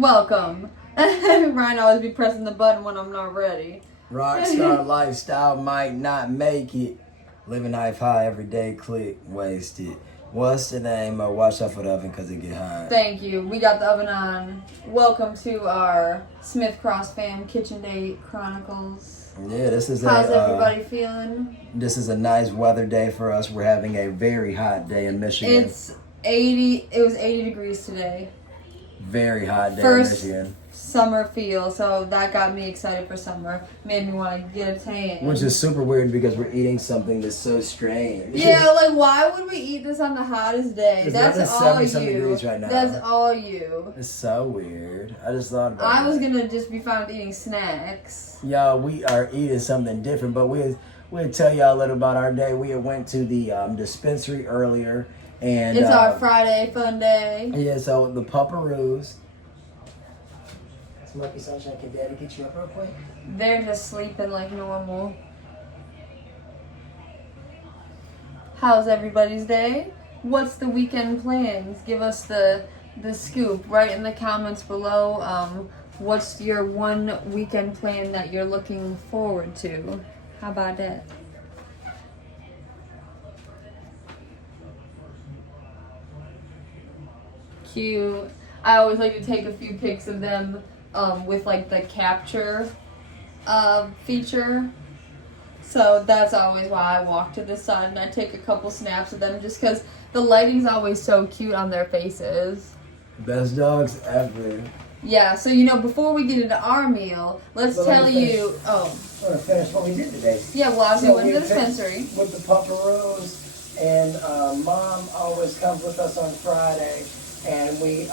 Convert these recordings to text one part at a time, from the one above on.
Welcome. Ryan always be pressing the button when I'm not ready. Rockstar lifestyle might not make it. Living life high every day, click, wasted. What's the name? Watch out for the oven because it get hot. Thank you. We got the oven on. Welcome to our Smith Cross Fam Kitchen Date Chronicles. Yeah, this is How's everybody feeling? This is a nice weather day for us. We're having a very hot day in Michigan. It's 80. It was 80 degrees today. Very hot day First in Michigan. Summer feel, so that got me excited for summer. Made me want to get a tan. Which is super weird because we're eating something that's so strange. Yeah, like why would we eat this on the hottest day? That's all you. Degrees right now. That's all you. It's so weird. I just thought about I was gonna just be fine with eating snacks. Y'all, we are eating something different, but we'll tell y'all a little about our day. We went to the dispensary earlier, and it's our Friday fun day. Yeah, so the pupperoos. Smoky Sunshine, can Daddy get you up real quick? They're just sleeping like normal. How's everybody's day? What's the weekend plans? Give us the scoop right in the comments below. What's your one weekend plan that you're looking forward to? How about that? Cute. I always like to take a few pics of them with like the capture feature. So that's always why I walk to the side and I take a couple snaps of them just because the lighting's always so cute on their faces. Best dogs ever. Yeah, so before we get into our meal, let's tell you. Oh. We're going to finish what we did today. Yeah, well, I went to the dispensary. With the pupperoos, and Mom always comes with us on Friday, and we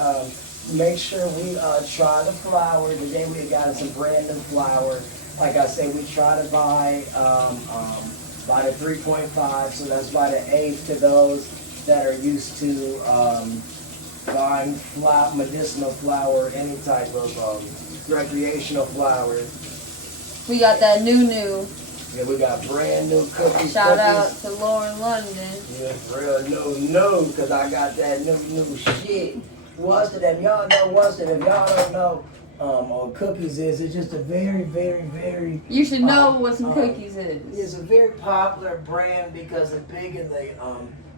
make sure we try the flour. Today we got some brand new flour. Like I say, we try to buy the 3.5, so that's by the 8 to those that are used to buying flour, medicinal flour, any type of recreational flour. We got that new. Yeah, we got brand new cookies. Shout out to Lauren London. Yeah, for real, new, because I got that new shit. What's it? If y'all know what's it, if y'all don't know what cookies is, it's just a very, very, very... You should know what some cookies is. It's a very popular brand because it's big in the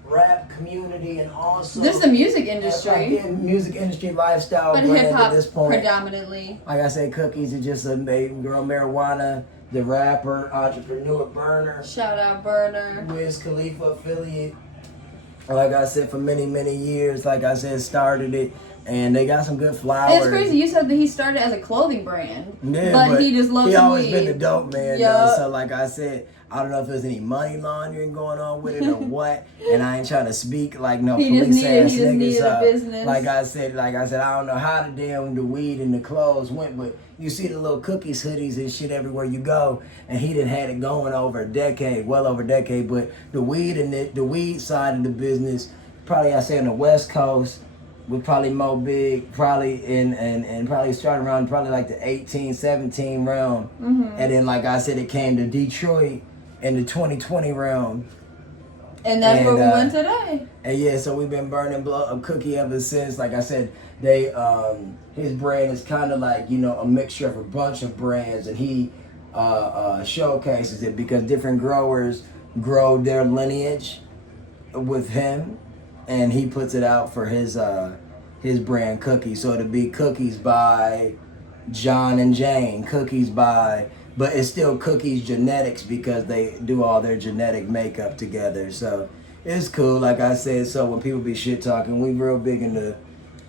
rap community and also... This is the music industry. Music industry lifestyle but brand hip-hop at this point. Predominantly. Like I say, cookies is just they grow marijuana. The rapper, entrepreneur, Burner. Shout out Burner. Wiz Khalifa affiliate. Like I said, for many, many years, like I said, started it. And they got some good flowers. And it's crazy. You said that he started as a clothing brand. Yeah, but he just loves weed. He always been the dope man, though. So like I said, I don't know if there's any money laundering going on with it or what. And I ain't trying to speak like no police ass niggas. Business. Like I said, I don't know how the weed and the clothes went, but you see the little cookies, hoodies, and shit everywhere you go. And he done had it going over a decade, well over a decade. But the weed and the weed side of the business, probably I say on the West Coast, was probably more big, probably and probably started around probably like the 18, 17 realm. Mm-hmm. And then like I said, it came to Detroit in the 2020 realm. And that's where we went today. And yeah, so we've been burning a cookie ever since. Like I said, they his brand is kind of like, a mixture of a bunch of brands, and he showcases it because different growers grow their lineage with him, and he puts it out for his brand cookies. So it'll be cookies by John and Jane, cookies by, but it's still Cookies Genetics because they do all their genetic makeup together. So it's cool, like I said. So when people be shit talking, we real big into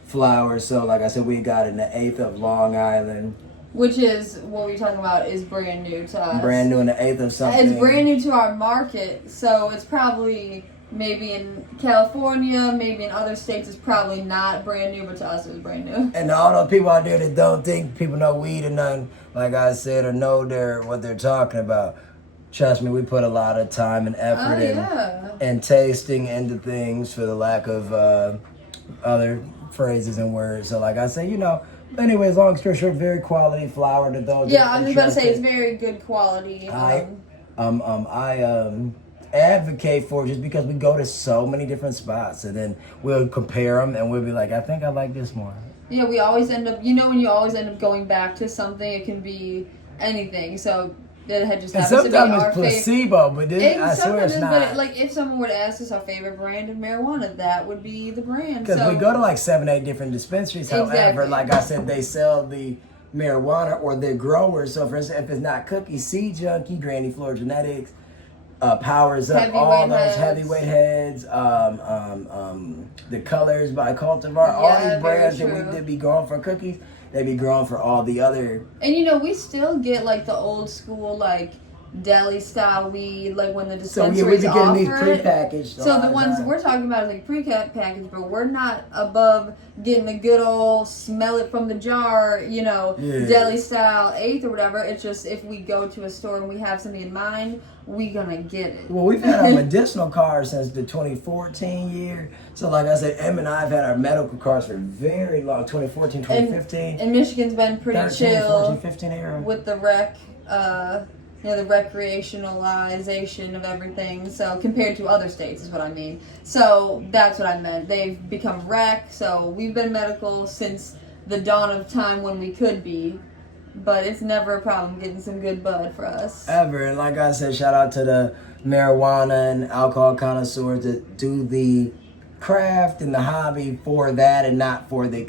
flowers. So like I said, we got in the 8th of Long Island. Which is, what we're talking about, is brand new to us. Brand new in the 8th of something. It's brand new to our market, so it's probably... Maybe in California, maybe in other states, it's probably not brand new, but to us, it's brand new. And all those people out there that don't think people know weed or nothing, like I said, or know what they're talking about, trust me, we put a lot of time and effort and tasting into things, for the lack of other phrases and words. So like I say, anyways, long story short, very quality flour to those. Yeah, I was about to say it's very good quality. advocate for just because we go to so many different spots and then we'll compare them and we'll be like, I think I like this more. Yeah, we always end up, when you always end up going back to something, it can be anything. So it had just And happens to be sometimes our it's placebo, but this, I swear it's not. But like, if someone were to ask us our favorite brand of marijuana, that would be the brand. Because we go to like 7-8 different dispensaries. However, Exactly. like I said, they sell the marijuana or the growers. So for instance, if it's not Cookie, Seed Junkie, Granny Floor Genetics, Powers Up, all those heavyweight heads, the Colors by Cultivar, all these brands that be growing for cookies, they be growing for all the other. And we still get like the old school like deli style weed, like when the dispensaries we be getting offer these it. prepackaged. So the ones we're talking about is like pre-packaged, but we're not above getting the good old smell it from the jar, deli style eighth or whatever. It's just if we go to a store and we have something in mind, we gonna get it. Well, we've had our medicinal cards since the 2014 year. So like I said, Em and I have had our medical cards for very long, 2014, 2015. And Michigan's been pretty 13, chill 14, 15 era. with the the recreationalization of everything. So compared to other states is what I mean. So that's what I meant. They've become rec. So we've been medical since the dawn of time when we could be. But it's never a problem getting some good bud for us. Ever. And like I said, shout out to the marijuana and alcohol connoisseurs that do the craft and the hobby for that and not for the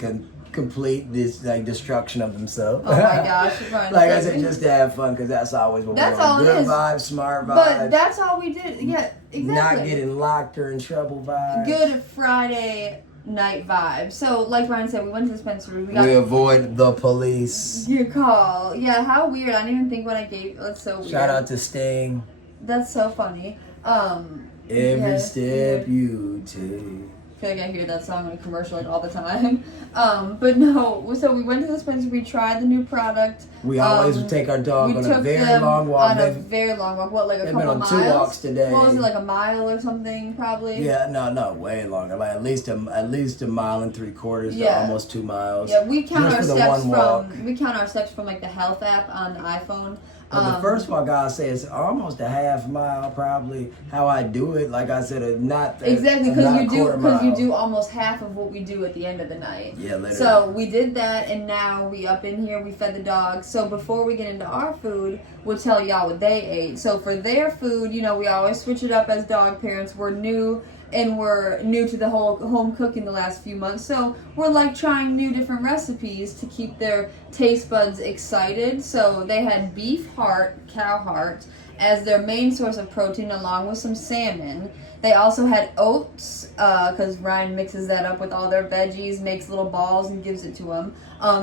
complete destruction of themselves. Oh my gosh. Like I said, just to have fun, because that's always what we're doing. Good vibes, smart vibes. But that's all we did. Yeah, exactly. Not getting locked or in trouble vibes. Good Friday night vibe. So, like Ryan said, we went to the dispensary. We avoid the police. Your call. Yeah, how weird. I didn't even think when I gave. That's so weird. Shout out to Sting. That's so funny. Every step you take. I feel like I hear that song in a commercial like all the time. But no, so we went to the dispensary, we tried the new product. We always take our dog on a very long walk. On a very long walk. What, like a couple of miles? 2 walks today. What was it, like a mile or something, probably? Yeah, no, way longer. Like at least a mile and 3/4 to almost 2 miles. Yeah, we count our steps from like the health app on the iPhone. But the first walk, I say, is almost a half mile, probably. How I do it, like I said, not exactly, because you do almost half of what we do at the end of the night. Yeah, literally. So we did that, and now we up in here. We fed the dogs. So before we get into our food, we'll tell y'all what they ate. So for their food, we always switch it up as dog parents. We're new. And we're new to the whole home cooking the last few months. So we're like trying new different recipes to keep their taste buds excited. So they had beef heart, cow heart, as their main source of protein along with some salmon. They also had oats, because Ryan mixes that up with all their veggies, makes little balls and gives it to them.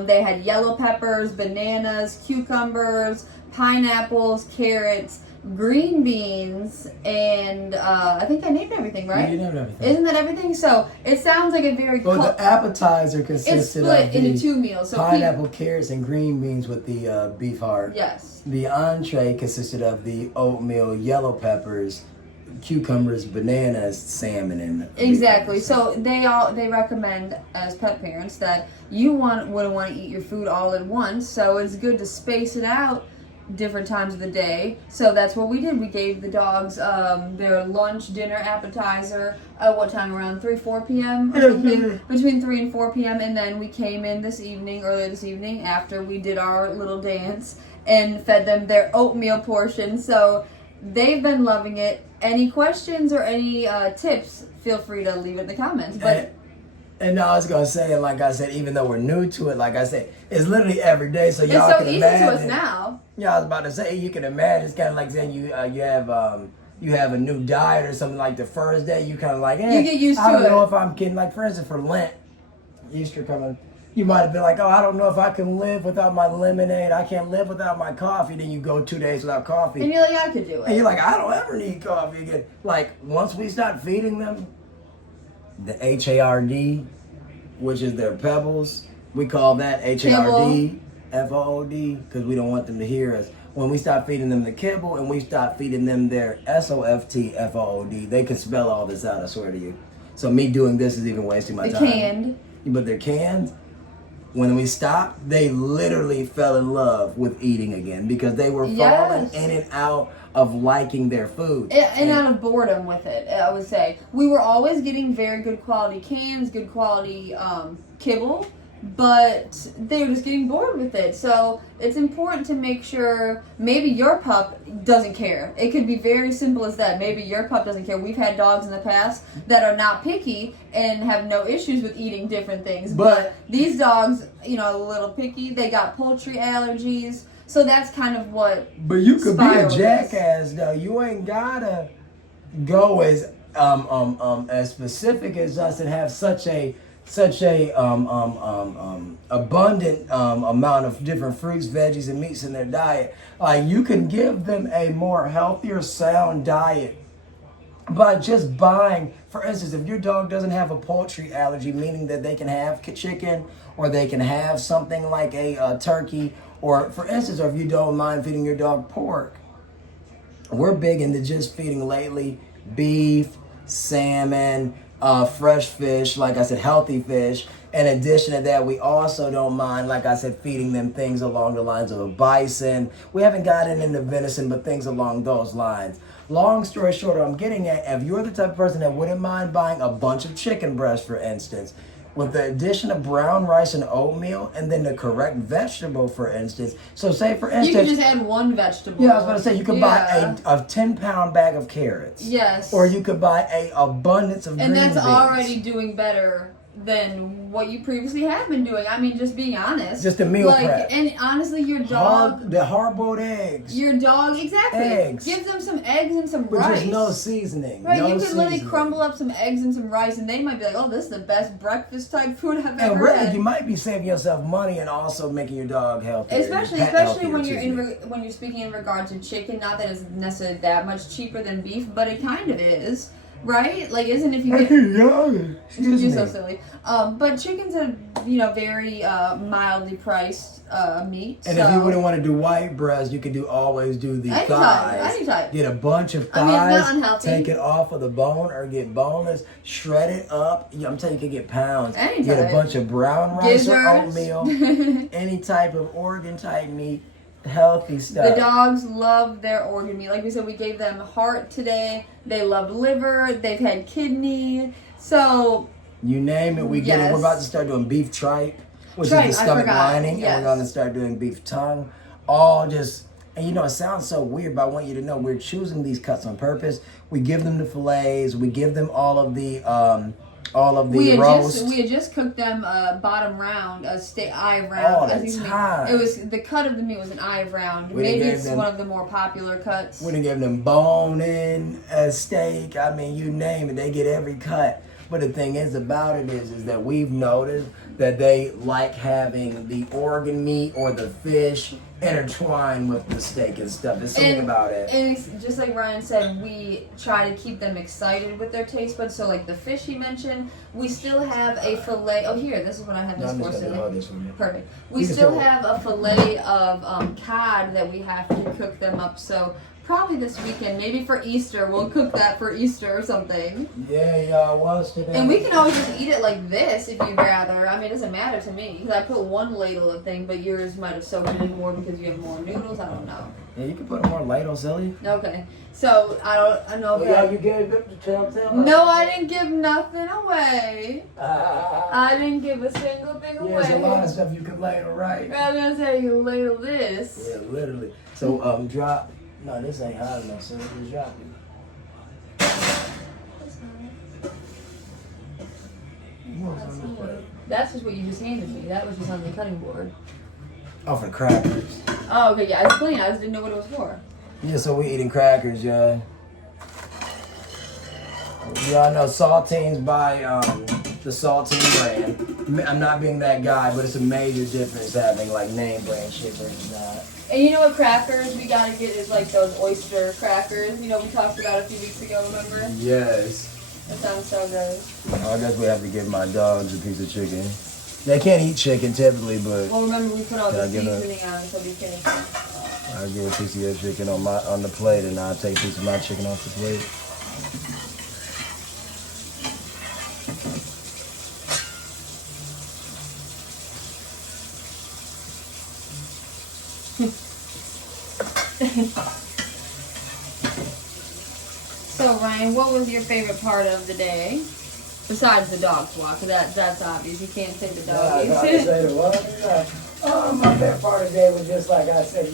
They had yellow peppers, bananas, cucumbers, pineapples, carrots, green beans, and I think I named everything, right? Yeah, you named everything. Isn't that everything? So it sounds like a very the appetizer consisted it's split of into 2 meals. So pineapple, carrots, and green beans with the beef heart. Yes. The entree consisted of the oatmeal, yellow peppers, cucumbers, bananas, salmon, and exactly. So they recommend as pet parents that you wouldn't want to eat your food all at once. So it's good to space it out different times of the day. So that's what we did. We gave the dogs their lunch, dinner, appetizer at what time? Around 3-4 p.m. or something, between 3 and 4 p.m. And then we came in earlier this evening after we did our little dance and fed them their oatmeal portion. So they've been loving it. Any questions or any tips, feel free to leave it in the comments. But and I was gonna say, and like I said, even though we're new to it, like I said, it's literally every day. So y'all it's so can easy imagine. to us now. Yeah, I was about to say, you can imagine. It's kind of like saying you have a new diet or something. Like the first day, you kind of like, you get used to it. I don't know if I'm kidding. Like for instance, for Lent, Easter coming, you might have been like, oh, I don't know if I can live without my lemonade. I can't live without my coffee. Then you go 2 days without coffee, and you're like, I could do it. And you're like, I don't ever need coffee again. Like once we start feeding them the HARD, which is their pebbles, we call that HARD, FOOD, because we don't want them to hear us. When we stop feeding them the kibble and we stop feeding them their SOFT, FOOD, they can spell all this out, I swear to you. So me doing this is even wasting my time. Canned. But they're canned? when we stopped, they literally fell in love with eating again because they were falling in and out of liking their food. And out of boredom with it, I would say. We were always getting very good quality cans, good quality kibble, but they were just getting bored with it. So it's important to make sure maybe your pup doesn't care. It could be very simple as that. Maybe your pup doesn't care. We've had dogs in the past that are not picky and have no issues with eating different things. But these dogs, you know, a little picky. They got poultry allergies. So that's kind of what. But you could be a jackass though. You ain't gotta go as specific as us and have such a abundant amount of different fruits, veggies, and meats in their diet. You can give them a more healthier, sound diet by just buying. For instance, if your dog doesn't have a poultry allergy, meaning that they can have chicken or they can have something like a turkey, or for instance, or if you don't mind feeding your dog pork, we're big into just feeding lately beef, salmon, fresh fish, like I said, healthy fish. In addition to that, we also don't mind, like I said, feeding them things along the lines of a bison. We haven't gotten into venison, but things along those lines. Long story short, I'm getting at, if you're the type of person that wouldn't mind buying a bunch of chicken breasts, for instance, with the addition of brown rice and oatmeal, and then the correct vegetable, for instance. So say, for instance... You can just add one vegetable. Yeah, I was going to say, you could buy a 10-pound bag of carrots. Yes. Or you could buy a abundance of green beans. And that's already doing better than what you previously have been doing. I mean, just being honest. Just a meal prep. And honestly, your dog... The hard-boiled eggs. Your dog, exactly. Eggs. Give them some eggs and some rice. But just no seasoning. Right, no you can seasoning. literally crumble up some eggs and some rice, and they might be like, oh, this is the best breakfast type food I've ever had. And really, had. you might be saving yourself money and also making your dog healthier. Especially when you're when you're speaking in regard to chicken. Not that it's necessarily that much cheaper than beef, but it kind of is. Right? Like, isn't if you get... You're so silly. But chicken's a, very mildly priced meat. And if you wouldn't want to do white breast, you could always do the thighs. Any type. Get a bunch of thighs. I mean, it's not unhealthy. Take it off of the bone or get boneless. Shred it up. I'm telling you, you can get pounds. Any Get type. a bunch of brown rice or oatmeal. Any type of organ type meat. Healthy stuff. The dogs love their organ meat. Like we said, we gave them heart today. They love liver. They've had kidney. So you name it, we get it. We're about to start doing beef tripe, which is the stomach lining, and we're going to start doing beef tongue. All just, and it sounds so weird, but I want you to know we're choosing these cuts on purpose. We give them the fillets. We give them all of the roast. We had just cooked them bottom round, eye round. All the time. It was the cut of the meat was an eye round. Maybe it's one of the more popular cuts. We done gave them bone-in steak. I mean, you name it, they get every cut. But the thing is about it is that we've noticed that they like having the organ meat or the fish intertwined with the steak and stuff. There's something about it. And it's just like Ryan said, we try to keep them excited with their taste buds. So like the fish he mentioned, we still have a fillet. Oh, here, this is what I have this for. Perfect. We still have a fillet of cod that we have to cook them up. So probably this weekend, maybe for Easter, we'll cook that for Easter or something. Yeah, y'all was today. And we can always just eat it like this if you'd rather. I mean, it doesn't matter to me because I put one ladle of thing, but yours might have soaked it in more because you have more noodles. I don't know. Yeah, you can put more ladles, silly. Okay, so I know. Well, you gave them to tell. No, I didn't give nothing away. I didn't give a single thing away. There's a lot of stuff you can ladle, right? I was gonna say you ladle this. Yeah, literally. So drop. No, this ain't hot enough, so just drop it. That's just what you just handed me. That was just on the cutting board. Oh, for crackers. Oh, okay, yeah, it's clean. I just didn't know what it was for. Yeah, so we eating crackers, y'all. Y'all know saltines by the Saltine brand. I'm not being that guy, but it's a major difference having like name brand shit versus not. And you know what crackers we gotta get is like those oyster crackers. We talked about a few weeks ago, remember? Yes. That sounds so good. I guess we have to give my dogs a piece of chicken. They can't eat chicken typically, but... Well, remember we put all the seasoning on it so we can... I'll give a piece of your chicken on the plate, and I'll take a piece of my chicken off the plate. So Ryan, what was your favorite part of the day? Besides the dog walk, that's obvious. You can't say the dog. I say the what? My favorite part of the day was just like I said,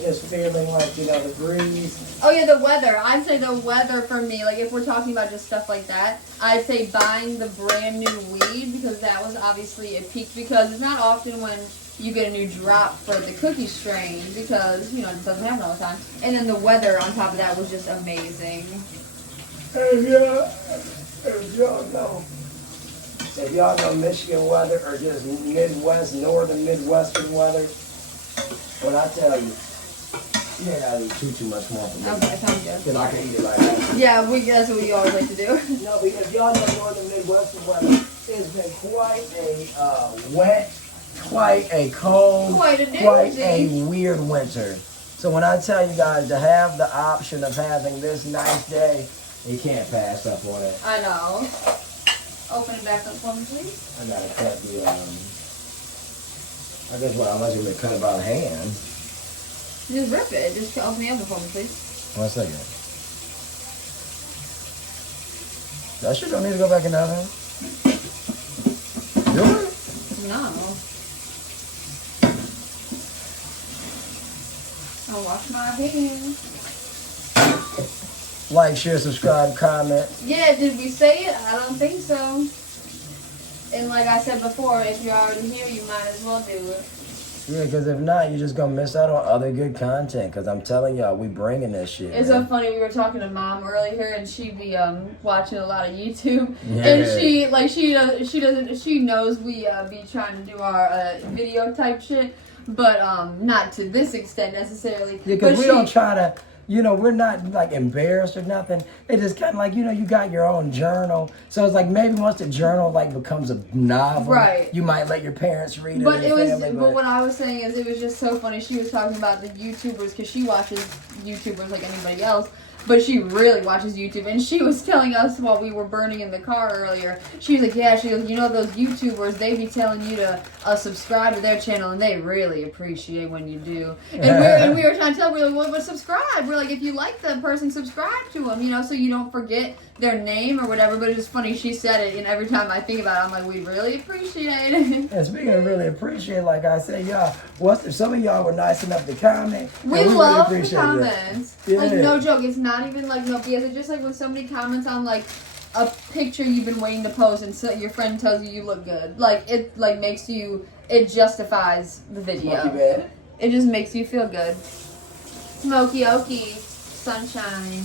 just feeling like, the breeze. Oh yeah, the weather. I'd say the weather for me, like if we're talking about just stuff like that, I'd say buying the brand new weed, because that was obviously a peak, because it's not often when you get a new drop for the cookie strain, because, it doesn't happen all the time. And then the weather on top of that was just amazing. If y'all know Michigan weather or just northern Midwestern weather, when I tell you, you ain't gotta eat too much more for me. Okay, sounds good. Because I can eat it like that. Yeah, that's what we always like to do. No, because y'all know northern Midwestern weather, it's been quite a wet, quite a cold, quite a weird winter. So when I tell you guys to have the option of having this nice day, you can't pass up on it. I know. Open it back up for me, please. I gotta cut the, I guess unless you would cut it by hand. Just rip it. Just open the oven for me, please. 1 second. That shit don't need to go back in the oven. Do it? No. I'll wash my hands. Like, share, subscribe, comment. Yeah, did we say it? I don't think so. And like I said before, if you're already here, you might as well do it. Yeah, because if not, you're just going to miss out on other good content. Because I'm telling y'all, we bringing this shit. It's man. so funny. We were talking to Mom earlier, and she'd be watching a lot of YouTube, Yeah. and she knows we be trying to do our video type shit, but not to this extent necessarily. Yeah, because we don't try to. We're not like embarrassed or nothing. It's just kind of like, you got your own journal. So it's like maybe once the journal like becomes a novel, right, you might let your parents read it. But but what I was saying is it was just so funny. She was talking about the YouTubers, because she watches YouTubers like anybody else. But she really watches YouTube, and she was telling us while we were burning in the car earlier, she was like, yeah, she goes, those YouTubers, they be telling you to subscribe to their channel, and they really appreciate when you do. And we were trying to tell her, we were like, well, but subscribe. We're like, if you like the person, subscribe to them, so you don't forget their name or whatever. But it's just funny, she said it, and every time I think about it, I'm like, we really appreciate it. And speaking of really appreciate, like I said, y'all, some of y'all were nice enough to comment. We love really the comments. Yeah. Like, no joke, it's not even like no BS. It's just like when somebody comments on like a picture you've been waiting to post, and so your friend tells you look good. Like it makes you, it justifies the video. Smoky bed. It just makes you feel good. Smoky okie, sunshine.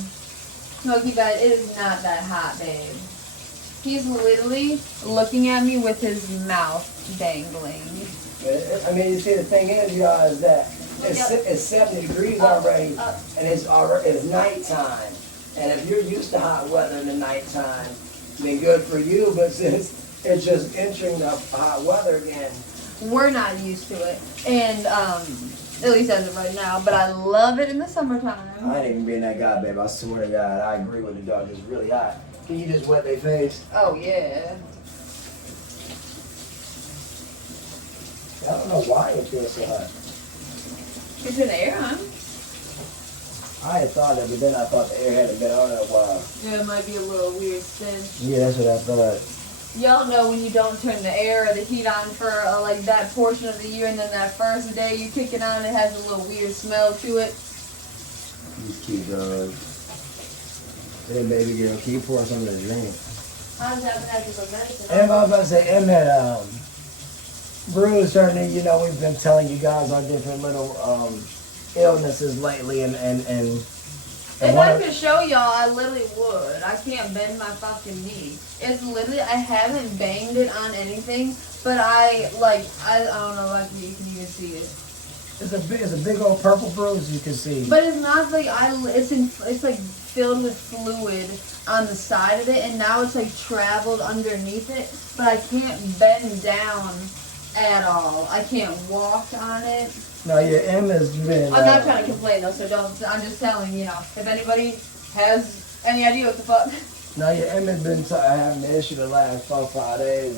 Smoky bed. It is not that hot, babe. He's literally looking at me with his mouth dangling. I mean, you see, the thing is, y'all, is that it's 70 degrees already, and it's nighttime. And if you're used to hot weather in the nighttime, then good for you. But since it's just entering the hot weather again, we're not used to it, and at least as of right now. But I love it in the summertime. I ain't even being that guy, babe. I swear to God, I agree with the dog. It's really hot. Can you just wet their face? Oh yeah. I don't know why it feels so hot. You turn the air on. I had thought that, but then I thought the air hadn't been on in a while. Yeah, it might be a little weird stench. Yeah, that's what I thought. Y'all know when you don't turn the air or the heat on for like that portion of the year, and then that first day you kick it on, it has a little weird smell to it. These cute dogs. Hey, baby girl, can you pour something to drink? I was having that for medicine. I was about to say, Em had bruised her knee. We've been telling you guys our different little illnesses lately, and if I could show y'all, I literally would. I can't bend my fucking knee. It's literally, I haven't banged it on anything, but I don't know if you can even see it. It's a big old purple bruise you can see. But it's not like it's like filled with fluid on the side of it, and now it's like traveled underneath it, but I can't bend down at all. I can't walk on it. No, yeah, Emma's been... I'm not trying to complain though, so I'm just telling, if anybody has any idea what the fuck. No, yeah, Emma's been having the issue the last 4 or 5 days,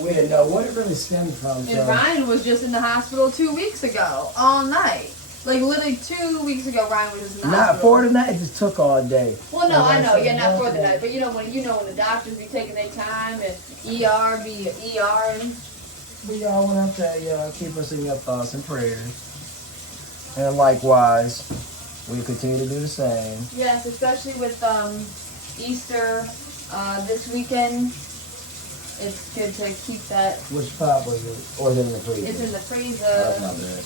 we didn't know what it really stemmed from. And So. Ryan was just in the hospital 2 weeks ago, all night. Like literally 2 weeks ago, Ryan was just in the hospital. Not for the night, it just took all day. Well, no, I know, yeah, not for the night, but when the doctors be taking their time and ER be ER. We all want to keep us in your thoughts and prayers. And likewise, we continue to do the same. Yes, especially with Easter this weekend. It's good to keep that. Which pop was it? Or is it in the freezer? It's in the freezer. That's not bad.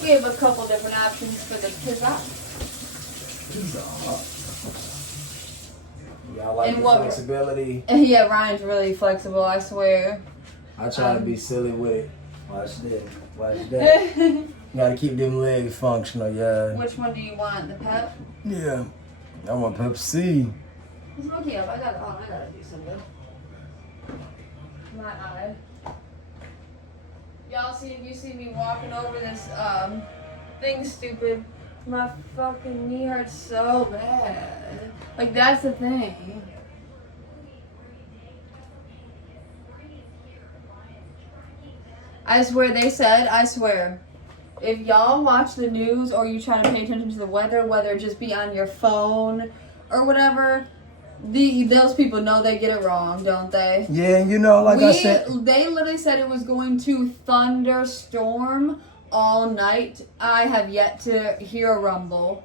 We have a couple different options for the pizza. Y'all like And the what- flexibility? Yeah, Ryan's really flexible, I swear. I try to be silly with it. Watch this. Watch that. You gotta keep them legs functional, yeah. Which one do you want? The pep? Yeah. I want Pepsi. It's okay up. I gotta do something. My eye. Y'all see if you see me walking over this thing stupid. My fucking knee hurts so bad. Like that's the thing. I swear, if y'all watch the news or you try to pay attention to the weather, whether it just be on your phone or whatever, those people know they get it wrong, don't they? Yeah, I said. They literally said it was going to thunderstorm all night. I have yet to hear a rumble.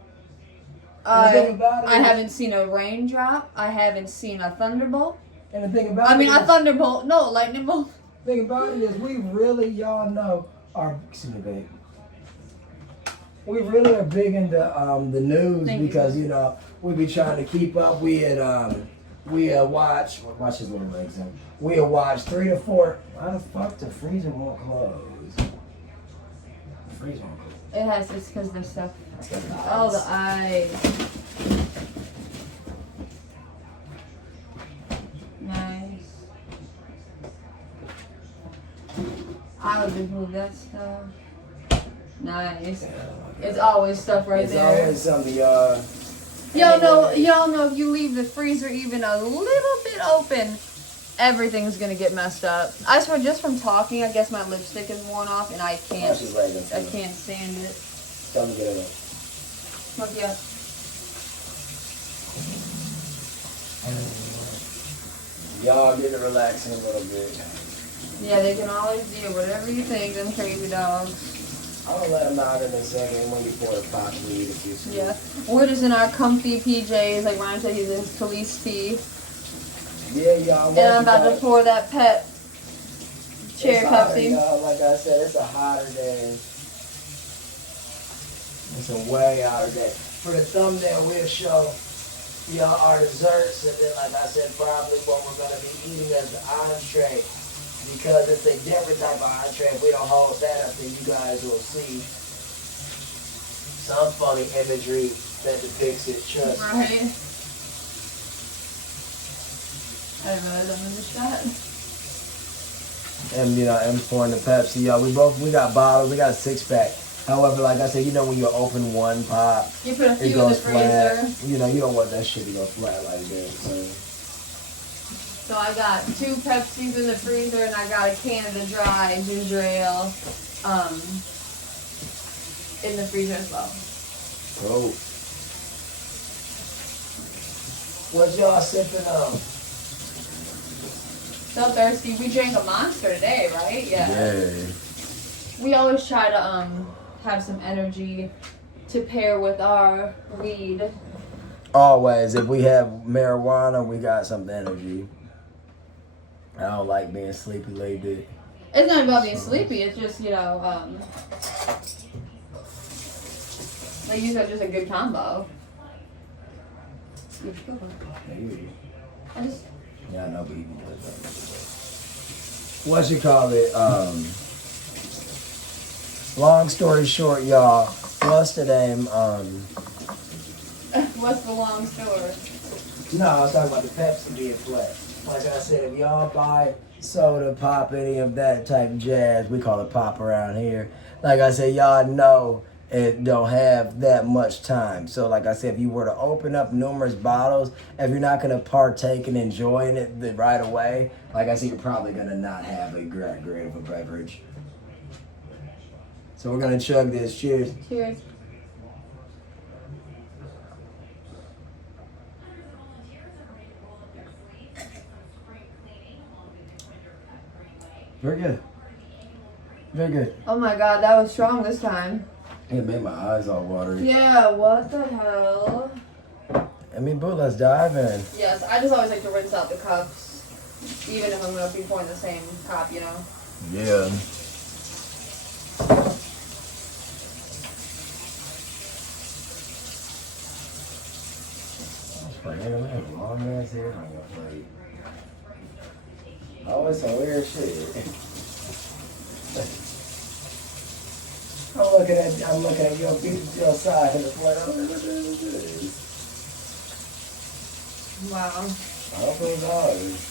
The thing about it I is- haven't seen a raindrop. I haven't seen a thunderbolt. And the thing about I mean, it a thunderbolt. No, lightning bolt. thing about it is we really, y'all know, excuse me, babe. We really are big into the news Thank you. because we be trying to keep up. We had watch his little legs in. We had watched 3 to 4. Why the fuck the freezer won't close? The freezer won't close. It's because there's stuff. That's got the Oh, the eyes. eyes. Nice. I would just move that stuff. Nice. It's always stuff right It's there. always something, Y'all know if you leave the freezer even a little bit open, everything's gonna get messed up. I swear, just from talking, I guess my lipstick is worn off, and I can't stand it. Tell me to get it up. Smoke you up. Y'all get to relaxing a little bit. Yeah, they can always do whatever you think, them crazy dogs. I'm gonna let them out in a second when you pour the pot to eat if you see. Yeah, we're just in our comfy PJs, like Ryan said, he's in police tea. Yeah, y'all. And I'm about to pour that pet cherry It's hotter, Pepsi. y'all. Like I said, it's a hotter day. It's a way hotter day. For the thumbnail, we'll show y'all our desserts, and then, like I said, probably what we're gonna be eating as the entree, because it's a different type of entree. If we don't hold that up, then you guys will see some funny imagery that depicts it. Trust me. Right. I didn't realize I missed that. And I'm pouring the Pepsi. Y'all, we got bottles. We got a 6-pack. However, like I said, when you open one pop, You put a few it in the goes flat. freezer. You don't want that shit to go flat like that. So I got 2 Pepsis in the freezer, and I got a can of the dry ginger ale in the freezer as well. Cool. What y'all sipping on? So thirsty. We drank a Monster today, right? Yeah. We always try to have some energy to pair with our weed. Always. If we have marijuana, we got some energy. I don't like being sleepy lately. It's not about being sleepy. It's just like you said, just a good combo. I just Yeah, I know, but you can do it. What you call it? Long story short, y'all. What's the name? what's the long story? No, I was talking about the Pepsi being flat. Like I said, if y'all buy soda, pop, any of that type of jazz, we call it pop around here. Like I said, y'all know it don't have that much time. So like I said, if you were to open up numerous bottles, if you're not going to partake and enjoying it right away, like I said, you're probably going to not have a great of a beverage. So we're going to chug this. Cheers. Cheers. Very good. Very good. Oh my god, that was strong this time. It made my eyes all watery. Yeah, what the hell? I mean, boo, let's dive in. Yes, I just always like to rinse out the cups, even if I'm going to be pouring the same cup, you know? Yeah. Long ass hair on your plate. Oh, it's some weird shit. I'm looking at your feet, your side of the plate. I'm like, what is this? Wow. I don't think it's ours.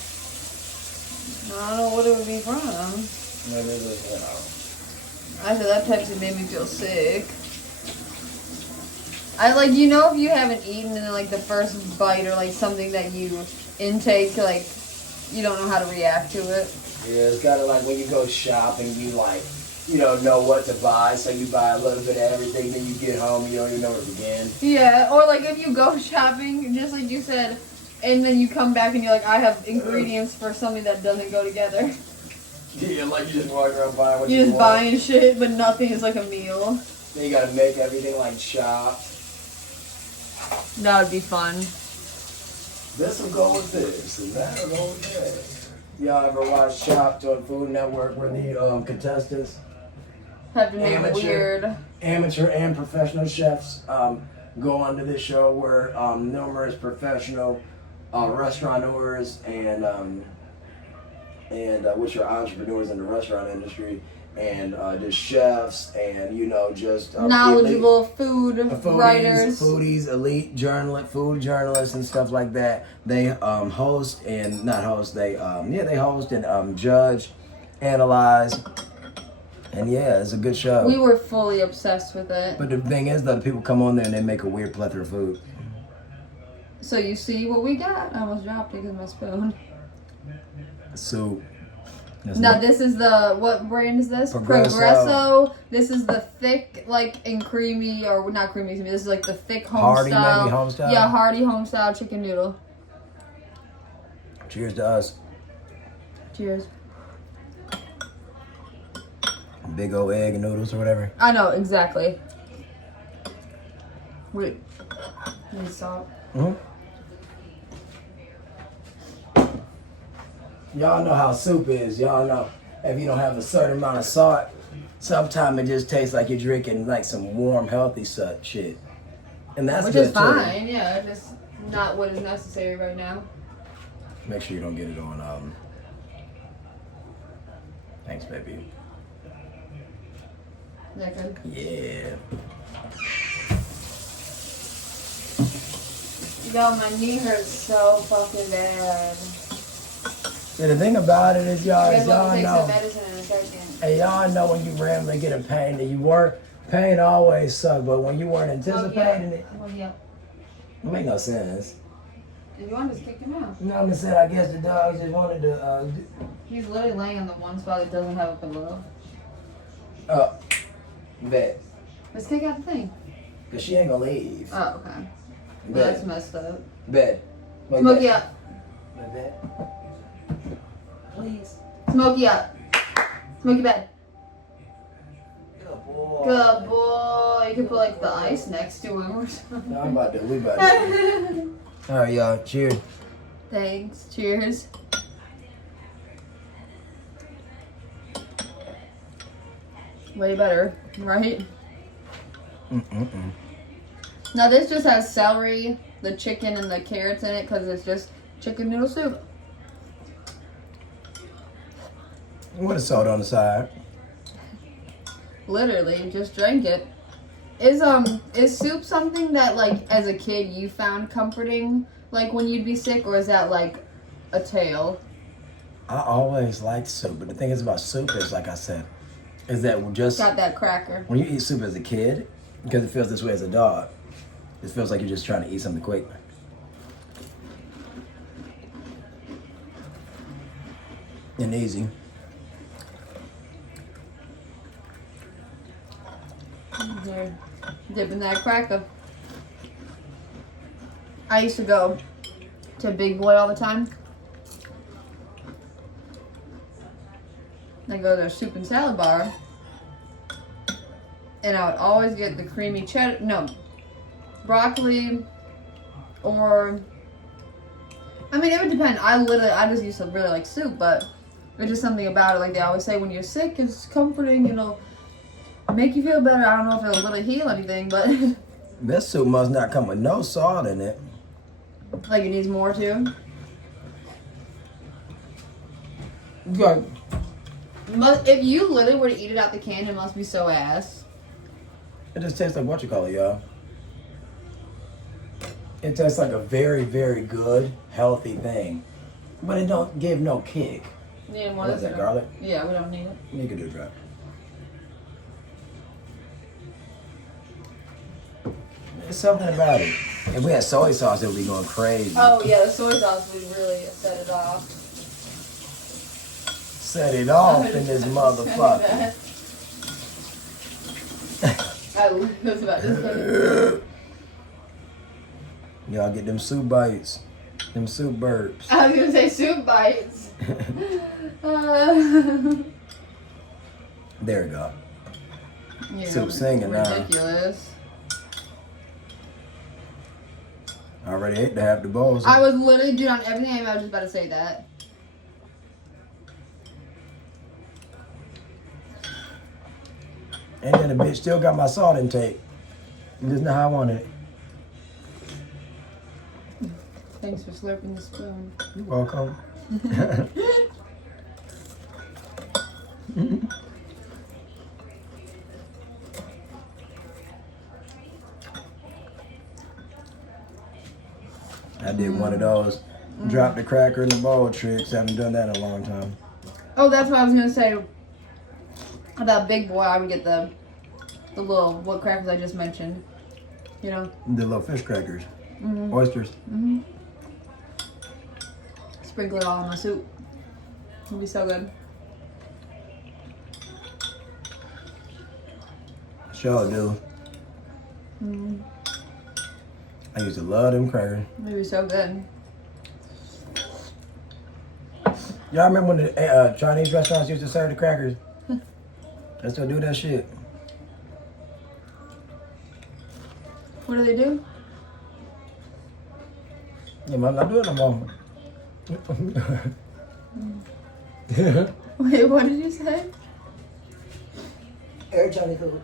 I don't know what it would be from. Maybe it's, you know. Actually, that Pepsi made me feel sick. I like, you know, if you haven't eaten and then like the first bite or like something that you intake, like you don't know how to react to it. Yeah, it's kind of like when you go shopping, you like, you don't know what to buy, so you buy a little bit of everything, then you get home, you don't even know where to begin. Yeah, or like if you go shopping, just like you said, and then you come back and you're like, I have ingredients for something that doesn't go together. Yeah, like you just walk around buying what you You're just want. buying shit, but nothing is like a meal. Then you gotta make everything like chopped. That would be fun. This will go with this, and that will go with that. Y'all ever watch Chopped on Food Network where the contestants, Have to make weird. amateur and professional chefs go onto this show where numerous professional restaurateurs and which are entrepreneurs in the restaurant industry and just chefs and just knowledgeable food writers, foodies, elite food journalists and stuff like that. They host and not host. They host and judge, analyze, and yeah, it's a good show. We were fully obsessed with it. But the thing is, though, people come on there and they make a weird plethora of food. So you see what we got? I almost dropped it because my spoon. Soup. Now this is the, what brand is this? Progresso. This is the thick, like, and creamy, or not creamy, this is like the thick home Hearty, style. maybe home style? Yeah, hearty home style chicken noodle. Cheers to us. Cheers. Big old egg and noodles or whatever. I know, exactly. Wait. Need salt. Mm-hmm. Y'all know how soup is. Y'all know if you don't have a certain amount of salt, sometimes it just tastes like you're drinking like some warm, healthy shit. And that's Which good is fine, yeah, just not what is necessary right now. Make sure you don't get it on, thanks, baby. Is that good? Yeah. Yo, my knee hurts so fucking bad. Yeah, the thing about it is, y'all, I'm gonna take some know, medicine in a second. and y'all know when you randomly get a pain that you weren't, pain always sucks, but when you weren't anticipating it, it make no sense. If you want to just kick him out. You know what I'm saying? I guess the dogs just wanted to, He's literally laying on the one spot that doesn't have a pillow. bet. Let's take out the thing. Cause she ain't gonna leave. Oh, okay. Well, Bet. that's messed up. Bet. Smokey up. Bet. Please. Smokey up. Smokey bed. Good boy. Good boy. You can put like the ice next to him or something. No, we about to. All right, y'all. Cheers. Thanks. Cheers. Way better, right? Now this just has celery, the chicken, and the carrots in it because it's just chicken noodle soup. What is salt on the side? Literally, just drank it. Is soup something that like as a kid you found comforting, like when you'd be sick, or is that like a tale? I always liked soup, but the thing is about soup is, like I said, is that just Got that cracker. when you eat soup as a kid, Because it feels this way as a dog. It feels like you're just trying to eat something quick. And easy. They're dipping that cracker. I used to go to Big Boy all the time. I go to their soup and salad bar. And I would always get the creamy cheddar, no, broccoli, or, I mean, it would depend. I just used to really like soup, but there's just something about it. Like they always say, when you're sick, it's comforting, make you feel better. I don't know if it'll really heal anything, but. This soup must not come with no salt in it. Like it needs more too? Good. If you literally were to eat it out the can, it must be so ass. It just tastes like what you call it, y'all. It tastes like a very, very good, healthy thing. But it don't give no kick. Yeah, what is that, garlic? Yeah, we don't need it. You can do it, right? There's something about it. If we had soy sauce, it would be going crazy. Oh yeah, the soy sauce would really set it off. Set it off in this motherfucker. I was about to say. Y'all get them soup bites. Them soup burps. I was gonna say soup bites. There we go. Yeah, Soup singing now. ridiculous. I already ate to have the bowls. I was literally, dude, on everything I was just about to say that. And then the bitch still got my salt intake. This is not how I want it. Thanks for slurping the spoon. You're welcome. I did one of those drop the cracker in the bowl tricks. Haven't done that in a long time. Oh, that's what I was gonna say. About Big Boy, I would get the little what crackers I just mentioned. The little fish crackers. Oysters. Sprinkle it all in my soup. It'll be so good. Sure do. I used to love them crackers. It'll be so good. Y'all remember when the Chinese restaurants used to serve the crackers? They still do that shit. What do they do? You might not do it no more. Wait, what did you say? Every Chinese food.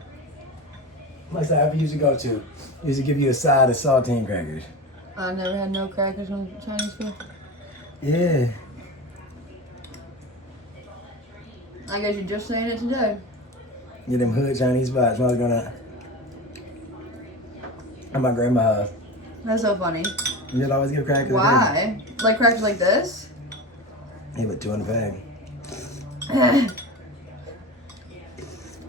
Like I used to go to, used to give you a side of saltine crackers. I never had no crackers on Chinese food. Yeah. I guess you're just saying it today. Get them hood Chinese spots. When I was gonna at my grandma's house. That's so funny. You'd always give crackers. Why? Like crackers like this? He put 2 in the bag.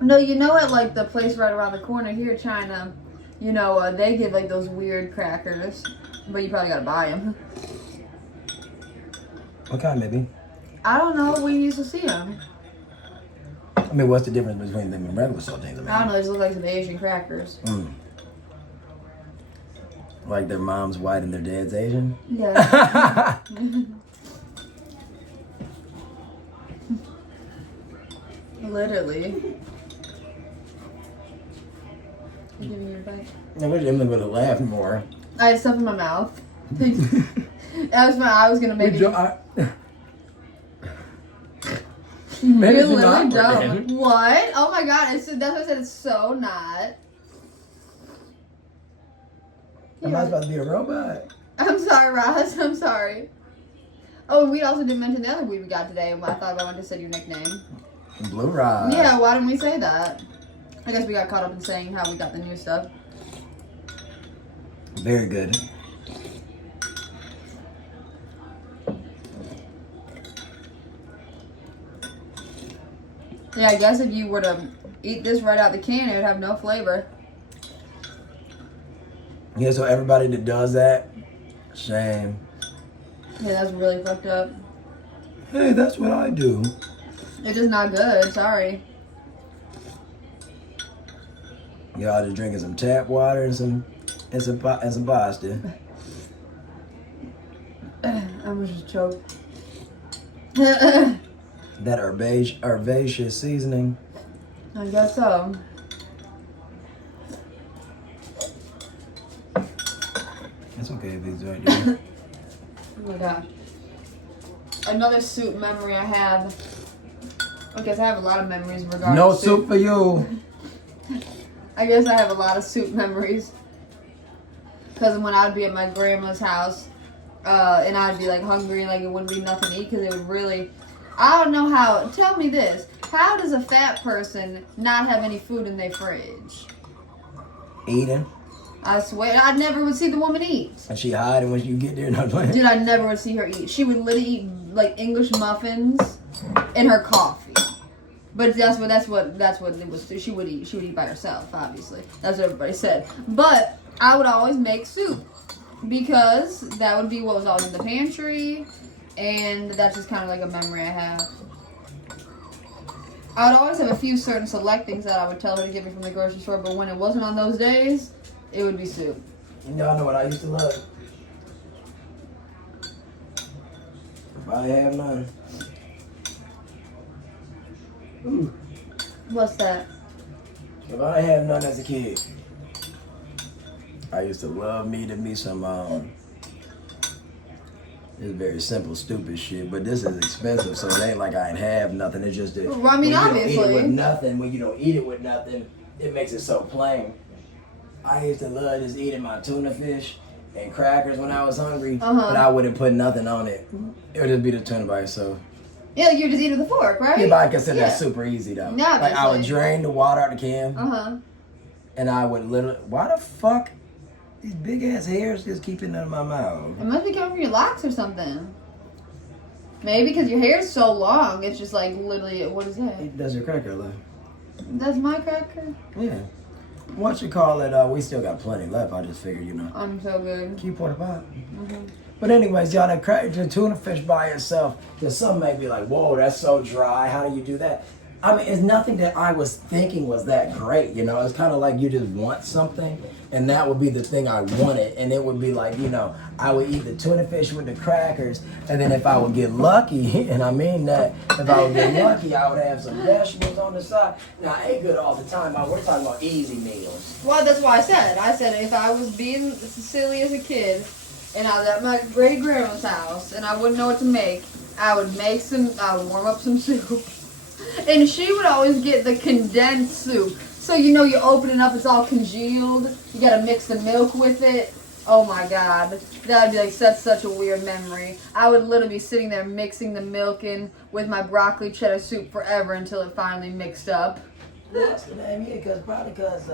No, at like the place right around the corner here, China, they give like those weird crackers, but you probably gotta buy them. What kind, maybe? I don't know. We used to see them. I mean, what's the difference between them and regular saltines? I don't know. They just look like some Asian crackers. Like their mom's white and their dad's Asian? Yeah. Literally. Give me your bite. I wish Emily would have laughed more. I had stuff in my mouth. I was gonna make it. You're literally dumb. What? Oh my god! That's what I said. It's so not. Am I supposed to be a robot? I'm sorry, Ross. I'm sorry. Oh, and we also didn't mention the other weed we got today. I thought I wanted to say your nickname. Blue Rod. Yeah, why didn't we say that? I guess we got caught up in saying how we got the new stuff. Very good. Yeah, I guess if you were to eat this right out the can, it would have no flavor. Yeah, so everybody that does that, shame. Yeah, that's really fucked up. Hey, that's what I do. It's just not good. Sorry. Y'all just drinking some tap water and some pasta. I almost just choked. That herbaceous seasoning. I guess so. It's okay if it's right there. Oh my gosh. Another soup memory I have. I guess I have a lot of memories regarding No soup. soup for you. I guess I have a lot of soup memories. Because when I'd be at my grandma's house, and I'd be like hungry and like it wouldn't be nothing to eat because it would really... I don't know how... Tell me this. How does a fat person not have any food in their fridge? Eating. I swear, I never would see the woman eat. And she hiding when you get there, not playing. Dude, I never would see her eat. She would literally eat like English muffins and her coffee. But that's what it was. She would eat by herself, obviously. That's what everybody said. But I would always make soup because that would be what was always in the pantry, and that's just kind of like a memory I have. I would always have a few certain select things that I would tell her to get me from the grocery store, but when it wasn't on those days, it would be soup. Y'all know what I used to love? If I have none. Ooh. What's that? If I have none as a kid, I used to love me some it's very simple, stupid shit, but this is expensive, so it ain't like I have nothing. It's just that Well, I mean, when you obviously. don't eat it with nothing, when you don't eat it with nothing, it makes it so plain. I used to love just eating my tuna fish and crackers when I was hungry, but I wouldn't put nothing on it. It would just be the tuna by itself. Yeah, like you just eat with a fork, right? Yeah, but I consider that super easy though. Yeah, like I would drain the water out the can, and I would literally. Why the fuck these big ass hairs just keeping in my mouth? It must be coming from your locks or something. Maybe because your hair's so long, it's just like literally. What is that? Does your cracker left? That's my cracker. Yeah. What you call it? We still got plenty left. I just figured, I'm so good. keep pouring about. But anyways, y'all, the tuna fish by itself, because some may be like, whoa, that's so dry. How do you do that? I mean, it's nothing that I was thinking was that great, It's kind of like you just want something, and that would be the thing I wanted. And it would be like, I would eat the tuna fish with the crackers, and then if I would get lucky, and I mean that, if I would get lucky, I would have some vegetables on the side. Now, I ain't good all the time, but we're talking about easy meals. Well, that's why I said if I was being silly as a kid, and I was at my great grandma's house, and I wouldn't know what to make, I would warm up some soup. And she would always get the condensed soup. So you open it up, it's all congealed. You gotta mix the milk with it. Oh my god. That would be like such a weird memory. I would literally be sitting there mixing the milk in with my broccoli cheddar soup forever until it finally mixed up. What's the name here? Probably because